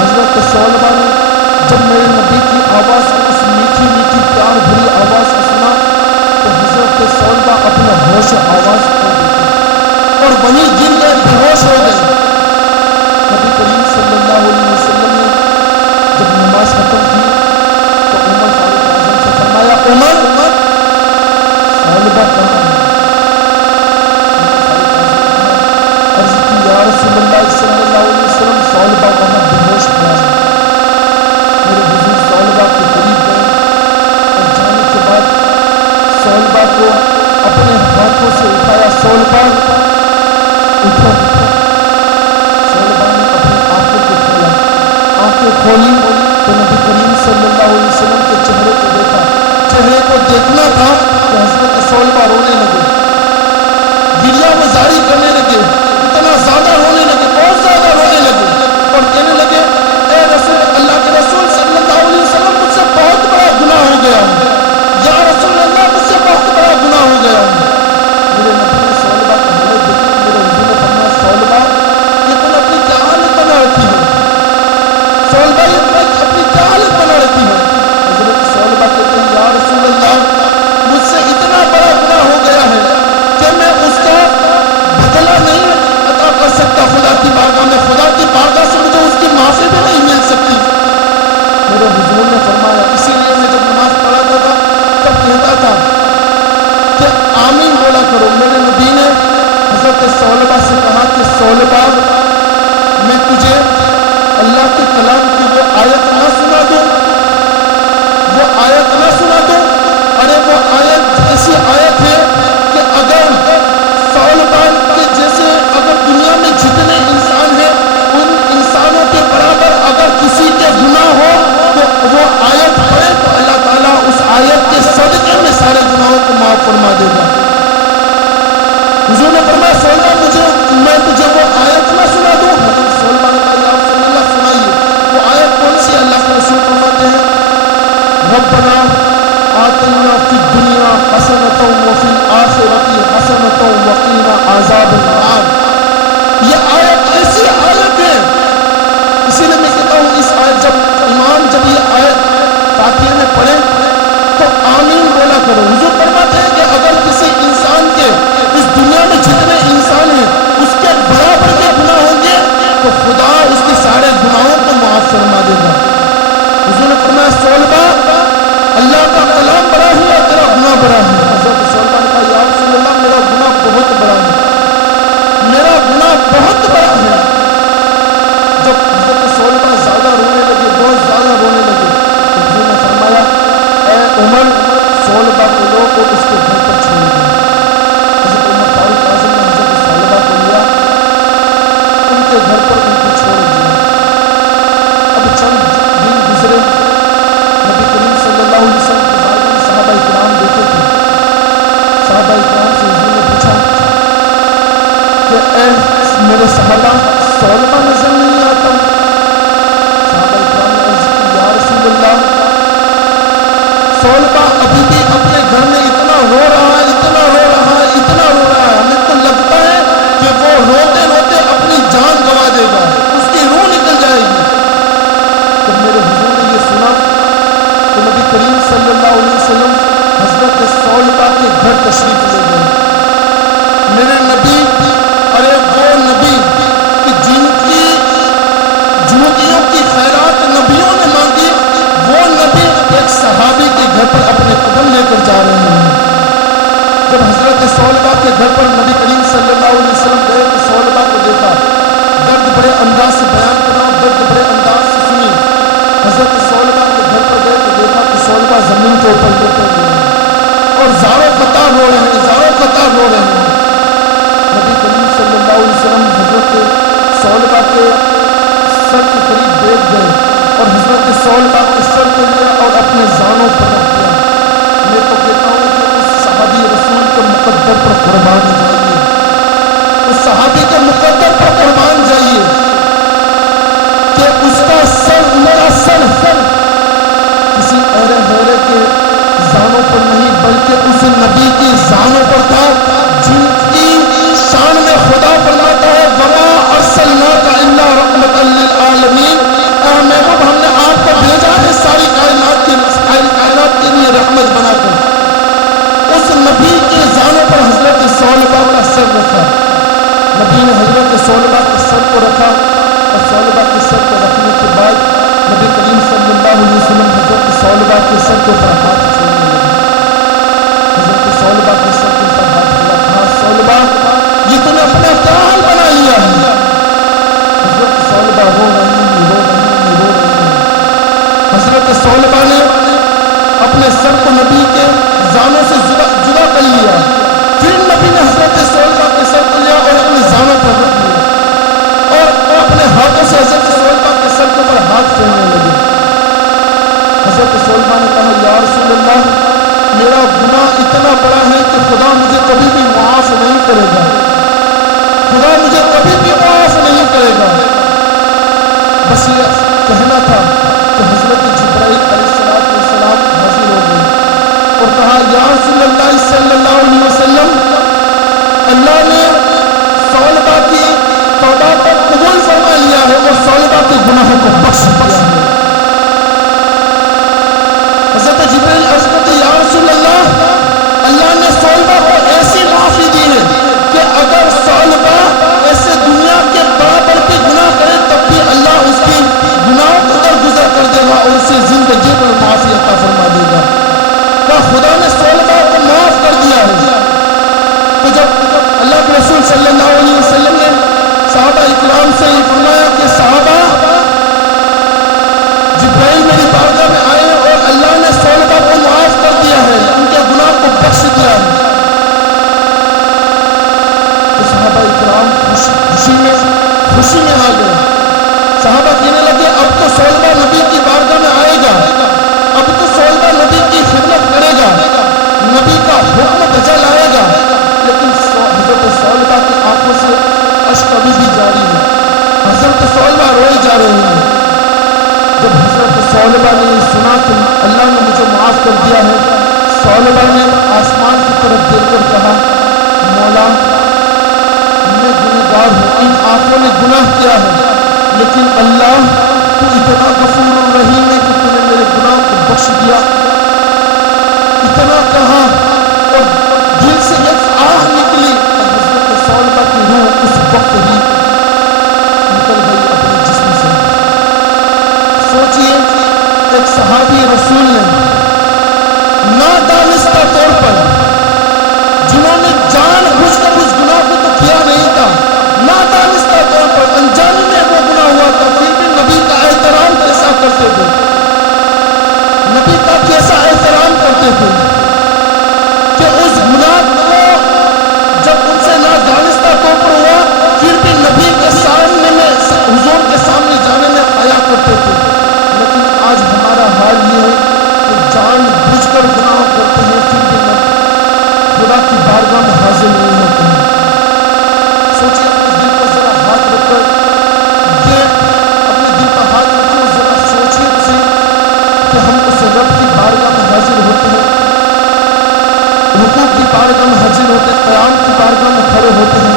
حضرت ثعلبہ نے جب میرے نبی کی آواز کو, اس میٹھی میٹھی پیار بھری آواز کو سنا تو حضرت ثعلبہ اپنا ہوش آواز کھو دیتے اور وہیں گر گئے, بے ہوش ہو گئے. نبی کریم صلی اللہ علیہ وسلم نے جب نماز ختم کی تو عمر فاروق اعظم سے فرمایا عمر ثعلبہ کہاں ہے. عرض کی یا رسول اللہ صلی اللہ علیہ وسلم ثعلبہ وہاں بے ہوش پڑا ہے. میرے حضور ثعلبہ کے قریب گئے اور جانے کے بعد ثعلبہ کو اپنے ہاتھوں سے اٹھایا. ثعلبہ اٹھو. ثعلبہ نے اپنی آنکھوں کو کھولا, آنکھیں کھولی تو نبی کریم صلی اللہ علیہ وسلم کے چہرے کو دیکھا. چہرے کو دیکھنا تھا کہ حضرت ثعلبہ رونے لگے, گریہ وزاری کرنے لگے, اتنا زیادہ رونے لگے, بہت زیادہ رونے لگے اور کہنے لگے اے رسول اللہ کے رسول صلی اللہ علیہ وسلم مجھ سے بہت بڑا گناہ ہو گیا ہے, یا رسول اللہ مجھ سے بہت بڑا گناہ ہو گیا ہے. میرے نبی نے ثعلبہ کی حالت دیکھی, میرے حضور نے فرمایا ثعلبہ یہ تم اپنی کیا حالت بنا رکھی ہے, ثعلبہ یہ تم اپنی کیا حالت بنا رکھی ہے. حضرت ثعلبہ کہتے ہیں یا رسول اللہ مجھ سے اتنا بڑا گناہ ہو گیا ہے کہ میں اس کا بدلہ نہیں عطا کر سکتا خدا کی بارگاہ میں, خدا کی بارگاہ سے مجھے اس کی معافی بھی نہیں مل سکتی. میرے حضور نے فرمایا اسی لیے میں جب نماز پڑھاتا تھا تب کہتا تھا کہ آمین بولا کرو. میرے نبی نے حضرت ثعلبہ سے کہا کہ ثعلبہ میں تجھے اللہ کے کلام کی وہ آیت نہ سنا دوں, وہ آیت نہ سنا دوں. ارے وہ آیت ایسی آیت ہے کہ اگر ثعلبہ کے جیسے اگر دنیا میں جتنے انسان ہیں ان انسانوں کے برابر اگر کسی کے گناہ ہو تو وہ آیت پڑھے تو اللہ تعالیٰ اس آیت کے صدقے میں سارے گناہوں کو معاف فرما دے گا. ربنا آتنا فی الدنیا حسنۃ وفی الآخرۃ حسنۃ وقنا عذاب النار. یہ آیت ایسی آیت ہے، اسی لیے میں کہتا ہوں اس آیت جب یہ آیت فاتحہ میں پڑھے تو آمین بولا کرو. حضور فرماتے ہیں کہ اگر کسی انسان کے اس دنیا میں جتنے انسان ہیں اس کے برابر کے گناہ ہوں گے تو خدا اس کے سارے گناہوں کو معاف فرما دے گا. حضور نے فرمایا صلبہ اللہ کا کلام بڑا ہے اور تیرا گناہ بڑا ہے. حضرت صلبہ نے کہا یا رسول اللہ میرا گناہ بہت بڑا ہے، میرا گناہ بہت بڑا ہے. جب حضرت صلبہ زیادہ رونے لگے، بہت زیادہ رونے لگے، تو حضور نے فرمایا اے عمر صلبہ کو لو اور اس کے گھر پر چھوڑ دو. حضرت عمر فاروق اعظم نے حضرت صلبہ کو لیا، ان کے گھر پر ان کو چھوڑ دیا. اب چند دن گزرے، نبی کریم صلی اللہ علیہ وسلم کے بارے میں صحابہ اکرام بیٹھے تھے. صحابہ اکرام سے حضور نے پوچھا کہ اے میرے صحابہ صلبہ نظر نہیں آتا؟ صحابہ اکرام نے عرض کی یا رسول اللہ صلبہ ابھی بھی اپنے گھر میں اتنا رو رہا ہے، اتنا رو رہا ہے، اتنا رو رہا ہے، ہمیں تو لگتا ہے کہ وہ روتے روتے اپنی جان گوا دے گا، اس کی روح نکل جائے گی. جب میرے حضور نے یہ سنا تو نبی کریم صلی اللہ علیہ وسلم حضرت صلبہ کے گھر تشریف لے گئے. میرے نبی، ارے وہ نبی کہ جن کی جوتیوں کی خیرات نبیوں نے مانگی، وہ نبی ایک صحابی کے گھر پر اپنے قدم لے کر جا رہے ہیں. جب حضرت صلبہ کے گھر پر نبی کریم صلی اللہ علیہ وسلم گئے تو صلبہ کو دیکھا، درد بڑے انداز سے بیان کرا، درد بڑے انداز سے سنی. حضرت صلبہ کے گھر پر گئے تو دیکھا کہ صلبہ زمین کے اوپر لیٹے ہوئے ہیں اور زاروں قطار رو رہے ہیں، زاروں قطار رو رہے ہیں. نبی کریم صلی اللہ علیہ وسلم حضرت صلبہ کے سر کے قریب بیٹھ گئے اور حضرت صلبہ کے سر کو لیا اور اپنے زانوں پر رکھ دیا. میں تو کہتا ہوں کہ اس صحابی رسول کے مقدر پر قربان جائیے، اس صحابی کے مقدر پر قربان جائیے کہ اس کا سر، ان کا سر کسی ایرے غیرے کے زانوں پر نہیں بلکہ اس نبی کی زانوں پر تھا جن کی شان میں خدا فرماتا ہے وما ارسلناک الا رحمۃ للعالمین. اے محبوب ہم نے آپ کو بھیجا ہے ساری کائنات کے لیے رحمت بنا کر. اس نبی کے زانوں پر حضرت صلبہ کا سر رکھا. نبی نے حضرت صلبہ کے سر کو رکھا اور صلبہ کے سر کو رکھنے کے بعد نبی کریم صلی اللہ علیہ وسلم حضرت صلبہ کے سر کے اوپر ہاتھ پھیرنے لگے. حضرت صلبہ کے سر کے اوپر ہاتھ پھیرا، کہا صلبہ یہ تو نے اپنا کیا حال بنا لیا ہے؟ حضرت صلبہ رو رہے ہیں. حضرت صلبہ نے اپنے سر کو نبی کے زانوں سے جدا کر لیا. پھر نبی نے حضرت صلبہ کے سر کو لیا اور اپنے زانوں پر رکھ لیا اور اپنے ہاتھوں سے حضرت صلبہ کے سر کے اوپر ہاتھ پھیرنے لگے. حضرت صلبہ نے کہا یا رسول اللہ میرا گناہ اتنا بڑا ہے کہ خدا مجھے کبھی بھی معاف نہیں کرے گا، خدا مجھے کبھی بھی معاف نہیں کرے گا. بس یہ کہنا تھا کہ حضرت جبرائیل علیہ السلام حاضر ہو گئے اور کہا یا رسول اللہ صلی اللہ علیہ وسلم اللہ نے صلبہ کی توبہ کو قبول فرما لیا ہے اور صلبہ کے گناہوں کو بخش دیا ہے. حضرت جبرائیل عرض کرتے یا رسول اللہ نے صلبہ کو ایسی معافی دی ہے کہ اگر صلبہ ایسے دنیا کے برابر بھی گناہ کرے تب بھی اللہ اس کی گناہوں کو درگزر کر دے گا اور اسے زندگی پر معافی عطا فرما دے گا. کہ خدا نے صلبہ کو معاف کر دیا ہے. تو جب اللہ کے رسول صلی اللہ علیہ وسلم نے صحابہ اکرام سے یہ فرمایا کہ صحابہ جبرائیل میری بارگاہ میں آئے اور اللہ نے صلبہ کو معاف کر دیا ہے، ان کے گناہ کو بخش دیا ہے. تو صحابہ اکرام خوشی میں آ گئے. صحابہ کہنے لگے اب تو صلبہ نبی کی بارگاہ میں آئے گا، اب تو صلبہ نبی کی خدمت کرے گا، نبی کا حکم بجا لائے گا. لیکن حضرت صلبہ کی آنکھوں سے اشک ابھی بھی جاری ہے. حضرت صلبہ روئے جا رہے ہیں. جب حضرت صلبہ نے سنا کہ اللہ نے مجھے کر دیا ہے. ثعلبہ نے آسمان کی طرف دیکھ کر کہا مولا میں گنہگار ہوں, ان آنکھوں نے گناہ کیا ہے, لیکن اللہ تو اتنا غفور الرحیم ہے کہ تو نے میرے گناہ کو بخش دیا. اتنا کہا اور دل سے ایک آہ نکلی. حضرت ثعلبہ کی روح اس وقت ہی نکل گئی اپنے جسم سے. سوچئے ایک صحابی رسول نے نادانستہ طور پر, جنہوں نے جان بوجھ کر اس گناہ کو تو کیا نہیں تھا, نادانستہ طور پر انجانے میں وہ گناہ ہوا تھا, پھر بھی نبی کا احترام کیسا کرتے تھے, نبی کا کیسا احترام کرتے تھے کہ اس گناہ کو جب ان سے نادانستہ طور پر ہوا پھر بھی نبی کے سامنے میں حضور کے سامنے جانے میں حیا کرتے تھے. لیکن آج ہمارا حال یہ ہے کہ جان بوجھ کر گناہ کرتے ہیں پھر بھی خدا کی بارگاہ میں حاضر نہیں ہوتے ہیں. سوچیے اپنے دل پر ذرا ہاتھ رکھ کر, یہ اپنے دل پر ہاتھ رکھیں اور ذرا سوچیے تو صحیح کہ ہم اس رب کی بارگاہ میں حاضر ہوتے ہیں, رکوع کی بارگاہ میں حاضر ہوتے ہیں, قیام کی بارگاہ میں کھڑے ہوتے ہیں,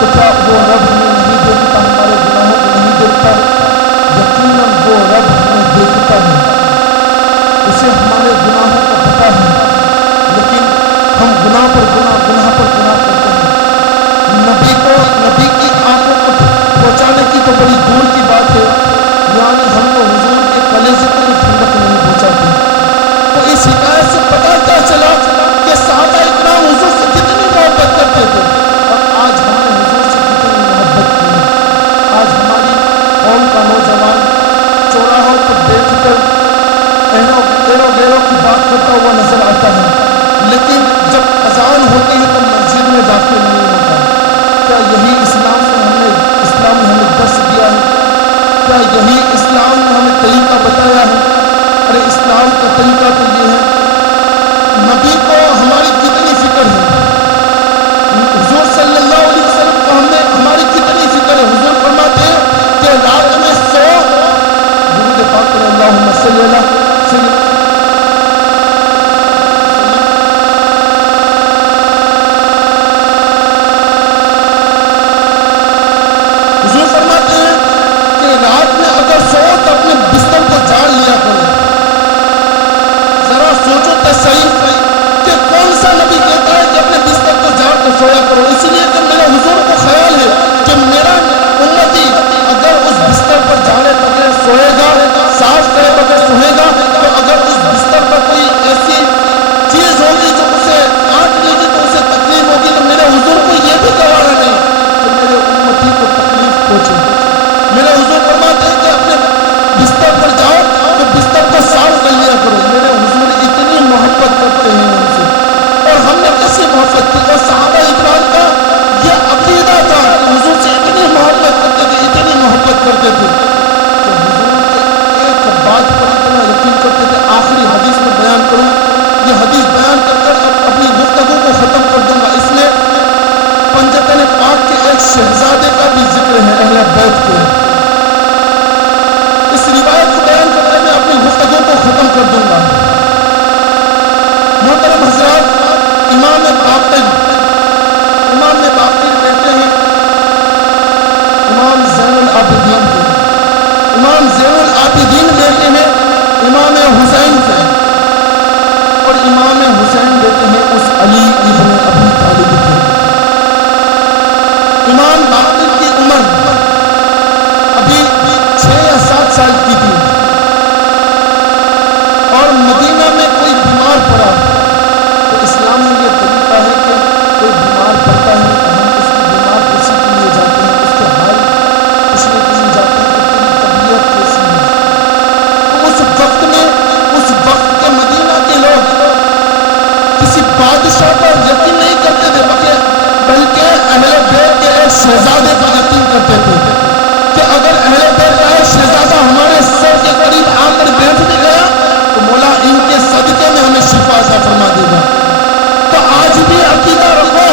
تو کیا وہ رب ہمیں نہیں دیکھتا, ہمارے گناہوں کو نہیں دیکھتا؟ یقیناً وہ رب ہمیں دیکھتا ہے, اسے ہمارے گناہوں کا پتہ ہے, لیکن ہم گناہ پر گناہ کرتے ہیں. نبی کی آنکھوں کو پہنچانے کی تو بڑی دور کی بات ہے, یعنی ہم کو حضور کے کلیجے کو ٹھنڈک نہیں پہنچاتی. تو اس حکایت سے پتہ کیا چلا کہ صحابہ اکرام حضور سے کتنی محبت کرتے تھے, اور آج ہم نے حضور سے کتنی محبت کی ہے. آج ہماری قوم کا نوجوان چوراہوں پر بیٹھ کر ایرو گیرو کی بات کرتا ہوا نظر آتا ہے, لیکن جب اذان ہوتی ہے تو مسجد میں داخل نہیں ہوتا. کیا یہی اسلام نے ہمیں درس دیا ہے؟ کیا یہی اسلام نے ہمیں طریقہ بتایا ہے؟ ارے اسلام کا طریقہ تو یہ ہے, نبی کو ہماری کتنی فکر ہے, حضور صلی اللہ علیہ وسلم کو ہماری کتنی فکر ہے. حضور فرماتے ہیں کہ رات میں سو درود پاک پر اللہم صلی اللہ سیدنا حضور فرماتے ہیں کہ رات میں اگر سو تو اپنے بستر کو جاڑ لیا کرو. ذرا سوچو تو صحیح کہ کون سا نبی کہتا ہے کہ اپنے بستر کو جاڑ کر سویا کرو, اس لیے کہ میرے حضور کو خیال ہے کہ میرا امتی اگر اس بستر پر جاڑے بغیر سوئے گا, صاف کرے بغیر سوئے گا, تو اگر اس بستر پر کوئی ایسی چیز ہوگی جو اسے کاٹ لے گی تو اسے تکلیف ہوگی, تو میرے حضور کو یہ بھی گوارا نہیں کہ میرے امتی کو تکلیف پہنچے. میرے حضور فرماتے ہیں کہ اپنے بستر پر جاؤ تو بستر کو صاف کر لیا کرو. میرے حضور اتنی محبت کرتے ہیں ہم سے, اور ہم نے کیسی محبت کی. اور صحابہ اکرام کا یہ عقیدہ تھا کہ حضور سے اتنی محبت کرتے تھے کہ حضور کے ایک بات پر اتنا یقین کرتے تھے. آخری حدیث میں بیان کروں, یہ حدیث بیان کر کر اپنی گفتگو کو ختم کر دوں گا. اس میں پنجتن پاک کے ایک شہزادے کا بھی ذکر ہے, اہل بیت کے. اس روایت کو بیان کرتے میں اپنی گفتگو کو ختم کر دوں گا. محترم حضرات, امام باقر بیٹے ہیں امام زین العابدین کے. امام زین العابدین بیٹے ہیں امام حسین کے, اور امام حسین بیٹے ہیں اس علی ابن ابی طالب کے. امام باقر کی عمر ابھی 6 یا 7 سال کی تھی, اور مدینہ میں کوئی بیمار پڑا. تو اسلام میں یہ طریقہ ہے کہ کوئی بیمار پڑتا ہے تو ہم اس کی بیمار پرسی کے لیے جاتے ہیں, اس کے حال پوچھنے کے لیے جاتے ہیں کہ تیری طبیعت کیسی ہے. تو اس وقت کے مدینہ کے لوگ کسی بادشاہ پر یقین نہیں کرتے تھے, بلکہ اہل بیت کے ایک شہزادے پر یقین کرتے تھے کہ اگر اہل بیت کا ایک شہزادہ ہمارے سر کے قریب آ کر بیٹھ بھی گیا تو مولا ان کے صدقے میں ہمیں شفا عطا فرما دے گا. تو آج بھی عقیدہ رکھو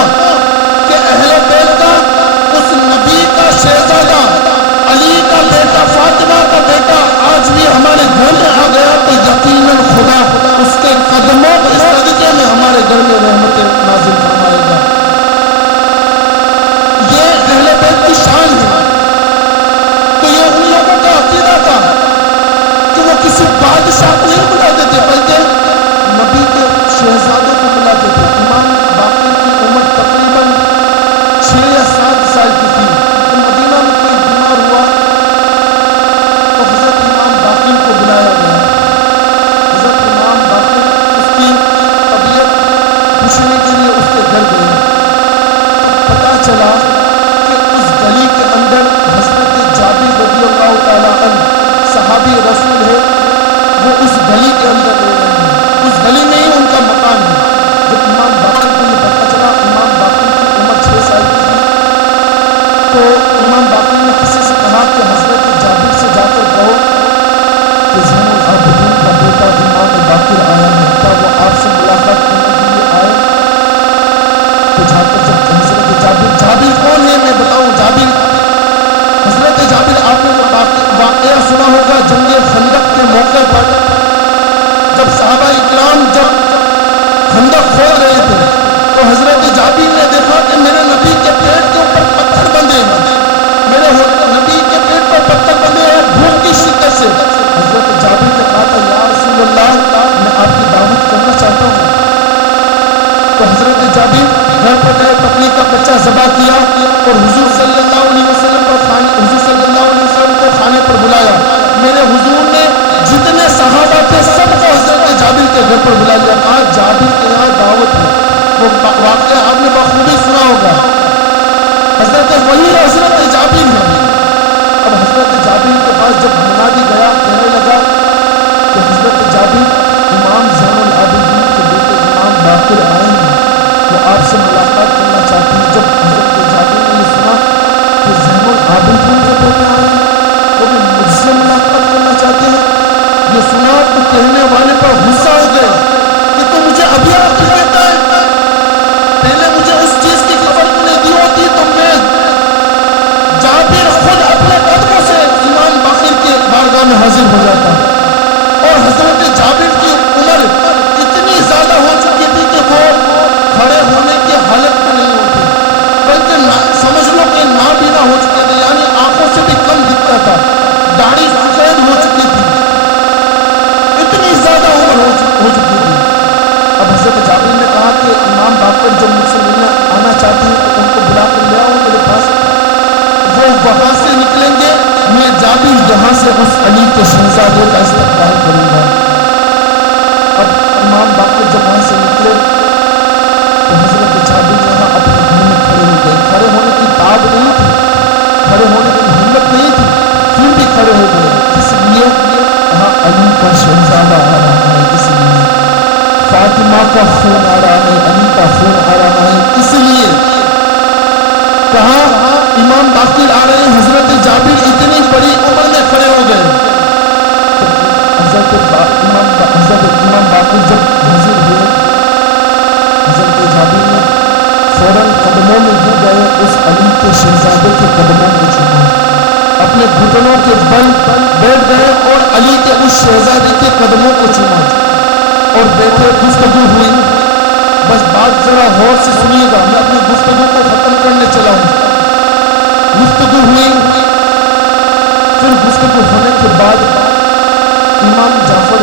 کہ اہل بیت کا اس نبی کا شہزادہ علی کا بیٹا فاطمہ کا بیٹا آج بھی ہمارے گھر میں آ گیا تو یقیناً خدا اس کے موقع پر جب صحابہ اکرام جب خندق کھود رہے تھے تو حضرت جابر نے دیکھا کہ میرے نبی کے پیٹ کے اوپر پتھر بندھے ہیں، میرے نبی کے پیٹ پر پتھر بندھے ہیں بھوک کی شدت سے۔ حضرت جابر نے کہا تھا یا رسول اللہ میں آپ کی دعوت کرنا چاہتا ہوں۔ تو حضرت جابر گھر پر گئے، بکری کا بچہ ذبح کیا اور حضور صلی اللہ علیہ وسلم کو کھانے پر بلایا۔ میرے حضور نے جتنے صحابہ تھے سب کو حضرت جابر کے گھر پر بلا لیا، کہا جابر کے یہاں دعوت ہے۔ وہ واقعہ آپ نے بخوبی سنا ہوگا، وہی حضرت جابر ہے۔ اب حضرت جابر کے پاس جب منادی گیا، کہنے لگا کہ حضرت جابر امام زین العابدین کے بیٹے امام باقر آئے ہیں، وہ آپ سے ملاقات کرنا چاہتے ہیں۔ جب حضرت جابر نے یہ سنا کہ زین العابدین کے بیٹے آئے ہیں، وہ بھی مجھ سے ملاقات کرنا چاہتے ہیں، یہ سنا تو کہنے والے پر غصہ ہو گئے کہ تو مجھے ابھی عقل دیتا ہے، پہلے مجھے اس چیز کی خبر کو نہیں دی ہوتی تو میں جابر خود اپنے قدموں سے امام باقر کے بارگاہ میں حاضر ہو جاتا۔ اور حضرت جابر کی عمر اتنی زیادہ ہو چکی تھی کہ وہ کھڑے ہونے کی حالت میں نہیں ہوتی، بلکہ سمجھ لو کہ نابینا ہو چکے تھے، یعنی آنکھوں سے بھی کم دکھتا تھا، داڑھی سفید ہو چکی تھی، اتنی زیادہ عمر ہو چکی تھی۔ اب حضرت جابر نے کہا کہ امام باقر جو مجھ سے ملنے آنا چاہتے ہیں تو ان کو بلا کر لے آؤ میرے پاس، وہ وہاں سے نکلیں گے، میں جابر یہاں سے اس علی کے شہزادے کا استقبال کروں گا۔ اب امام باقر جب وہاں سے نکلے تو حضرت جابر یہاں اپنے گھر میں کھڑے ہو گئے، کھڑے ہونے کی تاب نہیں تھی، کھڑے ہونے کی ہمت نہیں تھی، پھر بھی کھڑے ہو گئے۔ اس لیے کہا علی کا شہزادہ آ رہا ہے، اس لیے فاطمہ کا خون آ رہا ہے، علی کا خون آ رہا ہے، اس لیے کہا امام باقر آ رہے ہیں۔ حضرت جابر اتنی بڑی عمر میں کھڑے ہو گئے۔ حضرت امام باقر جب حاضر ہوئے، حضرت جابر نے فوراً قدموں میں گر گئے، اس علی کے شہزادے کے قدموں کو چوما، اپنے گھٹنوں کے بل بیٹھ گئے اور علی کے اس شہزادے کے قدموں کو چوما اور بیٹھے۔ گفتگو ہوئی، بس بات ذرا غور سے سنیے گا، میں اپنی گفتگو کو ختم کرنے چلا ہوں۔ گفتگو ہوئی، پھر گفتگو ہونے کے بعد امام جابر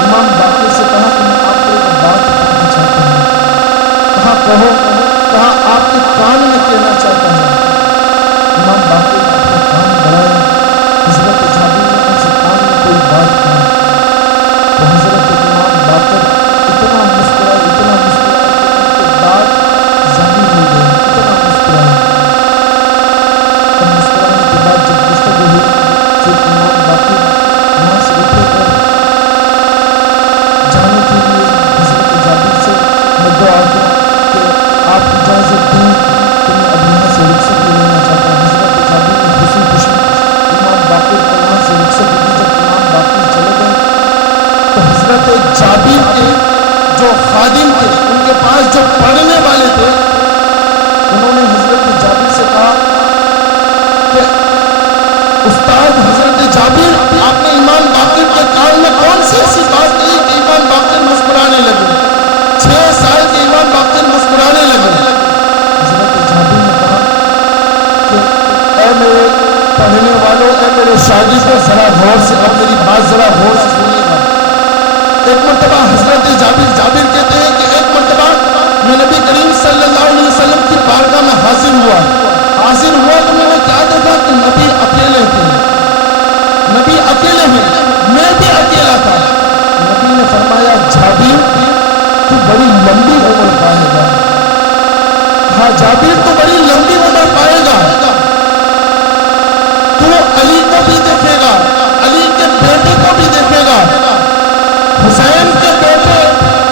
امام باقر سے کہا کہ میں آپ کو ایک بات کرنا چاہتا ہوں۔ کہا کہو، کہا آپ کے کان میں کہنا چاہتا ہوں۔ امام باقر اپنا کان بڑھایا، حضرت جابر نے ان سے کان میں کوئی بات کہا تو حضرت امام باقر اتنا مسکرائے کہ ان کے دانت ظاہر ہو گئے، اتنا مسکرائے۔ اب مسکرانے کے بعد جب گفتگو ہوئی، پھر امام باقر وہاں سے اٹھے کر جانے کے لیے حضرت جابر سے میں دعا کی کہ آپ اجازت دیں کہ میں اب یہاں سے رخصتی لینا چاہتا ہوں۔ حضرت جابر نے خوشی خوشی امام باقر کو وہاں سے رخصتی دی۔ جب امام باقر چلے گئے تو حضرت جابر کے جو خادم تھے، ان کے پاس جو پڑھنے والے تھے، انہوں نے حضرت جابر سے کہا کہ استاد حضرت جابر، آپ نے امام باقر کے کان میں کون سی ایسی بات کہی کہ امام باقر مسکرانے لگے؟ 6 سال کے امام باقر مسکرانے لگے۔ حضرت جابر نے کہا کہ اے میرے پڑھنے والوں، اے میرے شاگردوں، ذرا غور سے، اب میری بات ذرا غور سے سنیے گا۔ ایک مرتبہ حضرت جابر کہتے ہیں کہ ایک مرتبہ میں نبی کریم صلی اللہ علیہ وسلم کی بارگاہ میں حاضر ہوا تو میں نے کیا دیکھا کہ نبی اکیلے تھے، نبی اکیلے ہیں، میں بھی اکیلا تھا۔ نبی نے فرمایا جابر تو بڑی لمبی عمر پائے گا۔ ہاں جابر تو بڑی لمبی عمر پائے گا، تو علی کو بھی دیکھے گا، علی کے بیٹے کو بھی دیکھے گا، حسین کے بیٹے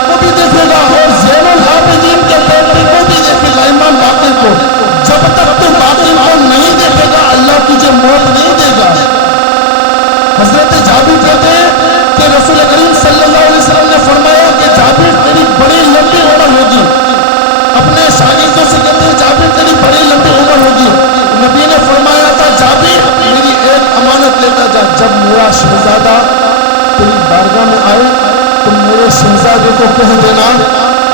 کو بھی دیکھے گا اور زین العابدین کے بیٹے کو بھی دیکھے گا، امام باقر کو۔ جب تک تو باقر کو نہیں دیکھے گا اللہ تجھے موت نہیں دے گا۔ حضرت جابر کہتے ہیں کہ رسول کریم صلی اللہ علیہ وسلم نے فرمایا کہ جابر تیری بڑی لمبی عمر ہوگی۔ اپنے شاگردوں سے کہتے ہیں جابر تیری بڑی لمبی عمر ہوگی۔ نبی نے فرمایا تھا جابر میری امانت لیتا جا. جب میرا شہزادہ تیری بارگاہ میں آئے تو میرے شہزادے کو کہہ دینا,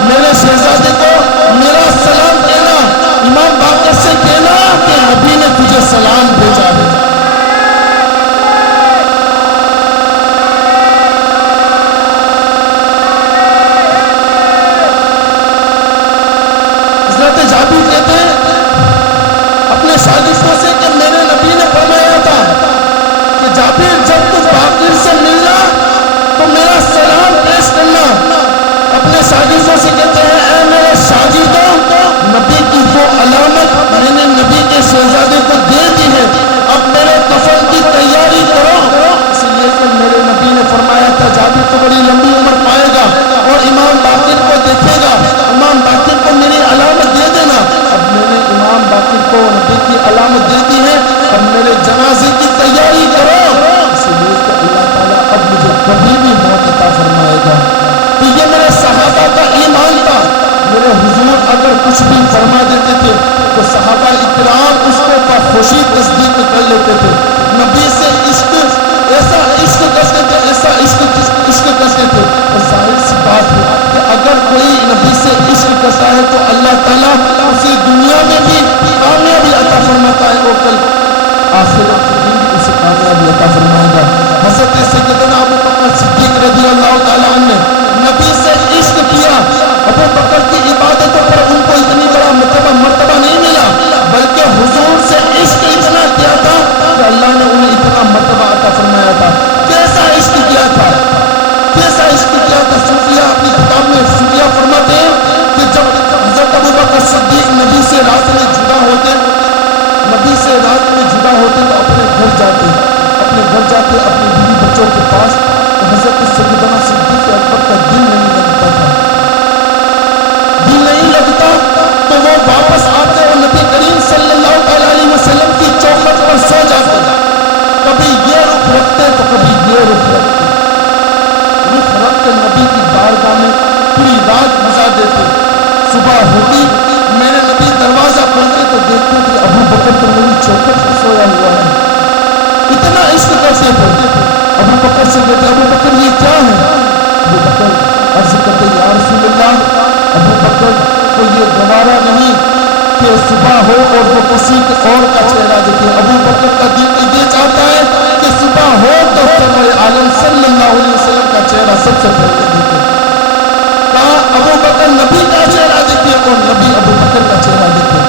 میرے شہزادے کو میرا سلام کہنا, امام باقر سے کہنا کہ نبی نے تجھے سلام بھیجا ہے. حضرت جابر کہتے ہیں اپنے شاگردوں سے کہ میرے نبی نے فرمایا تھا کہ جابر جب تو باقر سے ملنا تو میرا سلام پیش کرنا. اپنے شاگردوں سے کہتے ہیں اے میرے شاگردوں, نبی کی وہ علامت میں نے نبی کے شہزادے کو دے دی ہے, اب میرے کفن کی تیاری کرو. اس لیے کہ میرے نبی نے فرمایا تھا جابر تو بڑی لمبی عمر پائے گا اور امام باقر کو دیکھے گا, امام باقر کو میری علامت دے دینا. اب میں نے امام باقر کو نبی کی علامت دے دی ہے, اب میرے جنازے کی تیاری کرو. اس لیے کہ اللہ تعالیٰ اب مجھے کبھی بھی موت عطا فرمائے گا. تو یہ میرے صحابہ کا ایمان تھا. میرے حضور اگر کچھ بھی فرما دیتے تھے تو صحابہ اکرام اس کو بخوشی تصدیق کر لیتے تھے. نبی سے عشق, ایسا عشق کرتے تھے, ایسا عشق کرتے تھے. اور ظاہر سی بات ہے کہ اگر کوئی نبی سے عشق کرتا ہے تو اللہ تعالیٰ اسے دنیا میں بھی کامیابی عطا فرماتا ہے اور کل آخرت میں بھی اسے کامیابی عطا فرمائے گا. حضرت سیدنا ابو بکر صدیق رضی اللہ تعالیٰ عنہ نے نبی سے عشق کیا. ابو بکر کی عبادتوں پر ان کو اتنی بڑا مرتبہ نہیں ملا, بلکہ حضور سے عشق اتنا کیا تھا کہ اللہ نے انہیں اتنا مرتبہ عطا فرمایا تھا. کیسا عشق کیا تھا, کیسا عشق کیا تھا. صوفیہ اپنی کتاب میں صوفیہ فرماتے ہیں کہ جب حضرت ابو بکر صدیق نبی سے رات میں جدا ہوتے, نبی سے رات میں جدا ہوتے تو اپنے گھر جاتے, اپنے گھر جاتے اپنے بیوی بچوں کے پاس, تو حضرت سیدنا صدیق اکبر کا دل نہیں لگتا تھا, دل نہیں لگتا تو وہ واپس آتے اور نبی کریم صلی اللہ علیہ وسلم کی چوکھٹ پر سو جاتے. کبھی یہ رخ رکھتے تو کبھی یہ رخ رکھتے, رخ رکھ کے نبی کی بارگاہ میں پوری رات گزار دیتے. صبح ہوتی میرے نبی دروازہ کھولتے تو دیکھتے کہ ابو بکر تو میری چوکھٹ پر سویا ہوا ہے. اتنا عشق کرتے تھے. ابو بکر سے کہتے ابو بکر یہ کیا ہے؟ ابو بکر عرض کرتے یا رسول اللہ, ابو بکر کو یہ گوارا نہیں کہ صبح ہو اور وہ کسی اور کا چہرہ دیکھے. ابو بکر کا دل یہ چاہتا ہے کہ صبح ہو تو سرور عالم صلی اللہ علیہ وسلم کا چہرہ سب سے پہلے دیکھے. کہا ابو بکر نبی کا چہرہ دیکھے اور نبی ابو بکر کا چہرہ دیکھے.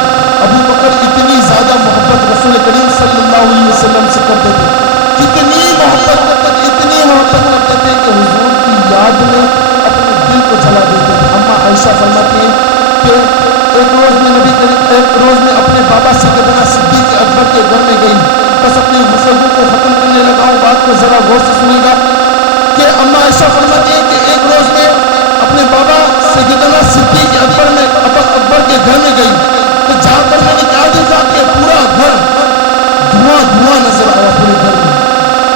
ابو بکر اتنی زیادہ محبت رسول کریم صلی اللہ علیہ وسلم سے کرتے تھے, اتنی محبت کرتے تھے کہ حضور کی یاد میں اپنے دل کو جلا دیتے تھے. اما عائشہ فرماتی ہیں کہ ایک روز میں اپنے بابا سیدنا صدیق اکبر کے گھر میں گئی. بس اپنی گفتگو کو ختم کرنے لگا ہوں, بات کو ذرا غور سے سنیے گا کہ اما عائشہ فرماتی ہیں کہ ایک روز میں اپنے بابا سیدنا صدیق اکبر کے گھر میں گئی تو جا کر میں نے کیا دیکھا کہ پورا گھر دھواں نظر آیا پورے گھر میں.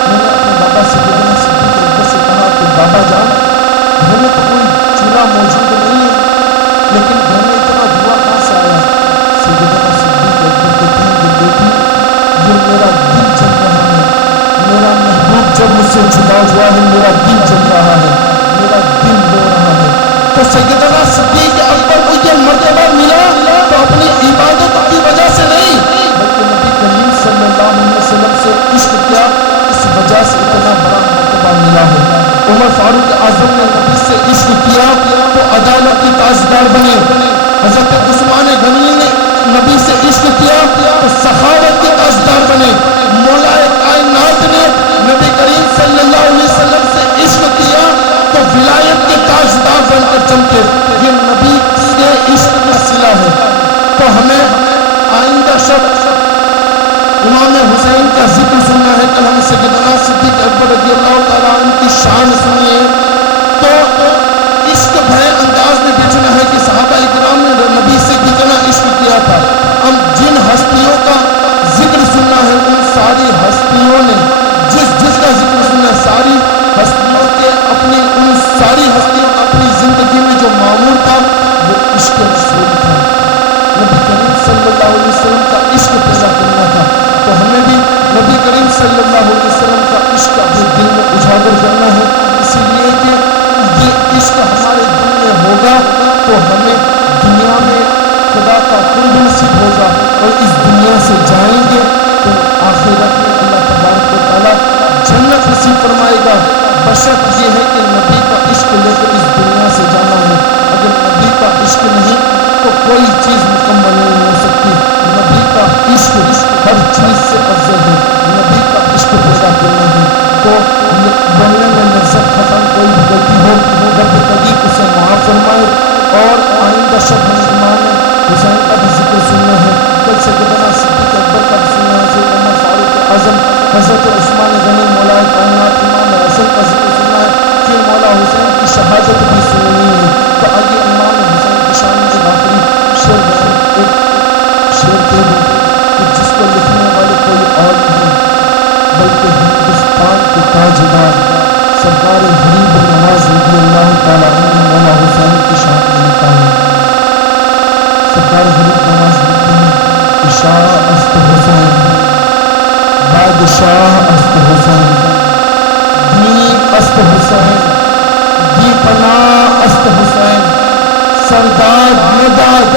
میں نے اپنے بابا سیدنا صدیق اکبر سے کہا کہ بابا جان, گھر میں تو کوئی چولہا موجود نہیں ہے, لیکن گھر میں اتنا دھواں کہاں سے آیا؟ سیدنا صدیق اکبر کہتے ہیں کہ بیٹی یہ میرا دل جل رہا ہے, میرا محبوب جب مجھ سے جدا ہوا ہے میرا دل جل رہا ہے, میرا دل رو رہا ہے. تو سیدنا صدیق اکبر کو یہ مرتبہ ملا تو اپنی عبادت کی وجہ سے نہیں بلکہ نبی کریم صلی اللہ علیہ وسلم سے عشق کیا, اس وجہ سے اتنا بڑا مرتبہ ملا ہے. عمر فاروق اعظم نے نبی سے عشق کیا تو عدالت کے تاجدار بنے. حضرت عثمان غنی نے نبی سے عشق کیا تو سخاوت کے تاجدار بنے. مولا کائنات نے نبی کریم صلی اللہ علیہ وسلم سے عشق کیا تو ولایت کے تاجدار بن کر چمکے. یہ نبی کے عشق کا صلہ ہے. تو ہمیں آئندہ شب امام حسین کا ذکر سننا ہے. کل ہم سیدنا صدیق اکبر رضی اللہ تعالیٰ عنہ کی شان سنیے تو عشق بھرے انداز میں بیچنا ہے کہ صحابہ اکرام نے نبی سے کتنا عشق کیا تھا. ہم جن ہستیوں کا ذکر سننا ہے ان ساری ہستیوں نے جس کا ذکر سننا ہے, ساری ہستیوں کے اپنی ان ساری ہستیوں کا اپنی زندگی میں جو معمول تھا وہ عشق رسول تھا. نبی کریم صلی اللہ علیہ وسلم کا عشق پیدا کرنا تھا. تو ہمیں بھی نبی کریم صلی اللہ علیہ وسلم کا عشق اپنے دل میں اجاگر کرنا ہے، اسی لیے کہ یہ عشق ہمارے دل میں ہوگا تو ہمیں دنیا میں خدا کا قرب نصیب ہوگا، اور اس دنیا سے جائیں گے تو آخرت میں اللہ تبارک و تعالیٰ جنت نصیب فرمائے گا، بشرط یہ ہے کہ نبی کا عشق لے کر اس دنیا سے جانا ہے۔ اگر نبی کا عشق نہیں تو کوئی چیز مکمل نہیں ہو سکتی۔ نبی کا عشق ہر چیز سے افضل ہے، نبی کا عشق پیدا کرنا ہے۔ تو بولنے میں لذت ختم، کوئی بھی غلطی ہو رب قدیر اسے معاف فرمائے، اور آئندہ شب ہمیں امام حسین کا بھی ذکر سننا ہے، کل سیدنا صدیق اکبر کا بھی سننا ہے، حضرت عمر فاروق اعظم، حضرت عثمان غنی مولا کائنات امام حسن کا ذکر سننا ہے، پھر مولا حسین کی شہادت بھی سننی ہے۔ تو آئیے امام حسین کی شان میں ایک آخری شعر کہہ دوں کہ جس کو لکھنے والے کوئی اور نہیں بلکہ ہندوستان کے تاجدار سرکار غریب نواز رضی اللہ تعالیٰ عنہ مولا حسین کی شان میں لکھا ہے۔ سرکار غریب نواز لکھتے ہیں کہ شاہ است حسین، بادشاہ است حسین، دین است حسین، دی پناہ است حسین، سرداد مداد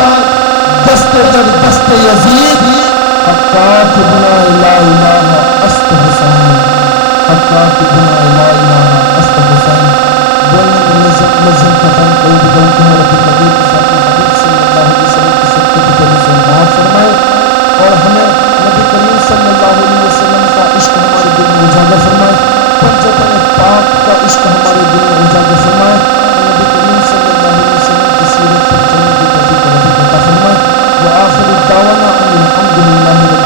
دست در دست یزید، حقا کہ بنا لا الہ است حسین، حقا کہ بنا لا الہ است حسین۔ بولنے میں لذت ختم، کوئی بھی غلطی ہو رب قدیر اس اپنے حبیب صلی اللہ علیہ وسلم کی صدقے کی طرف سے معاف فرمائے، اور ہمیں نبی کریم صلی اللہ علیہ وسلم کا عشق ہمارے دل میں اجاگر فرمائے، پنجتن پاک کا عشق ہمارے دل میں اجاگر فرمائے، اور نبی کریم صلی اللہ علیہ وسلم کی سیرت پر چلنے کی توفیق عطا فرمائے۔ وآخر الدعوانا ان الحمد للہ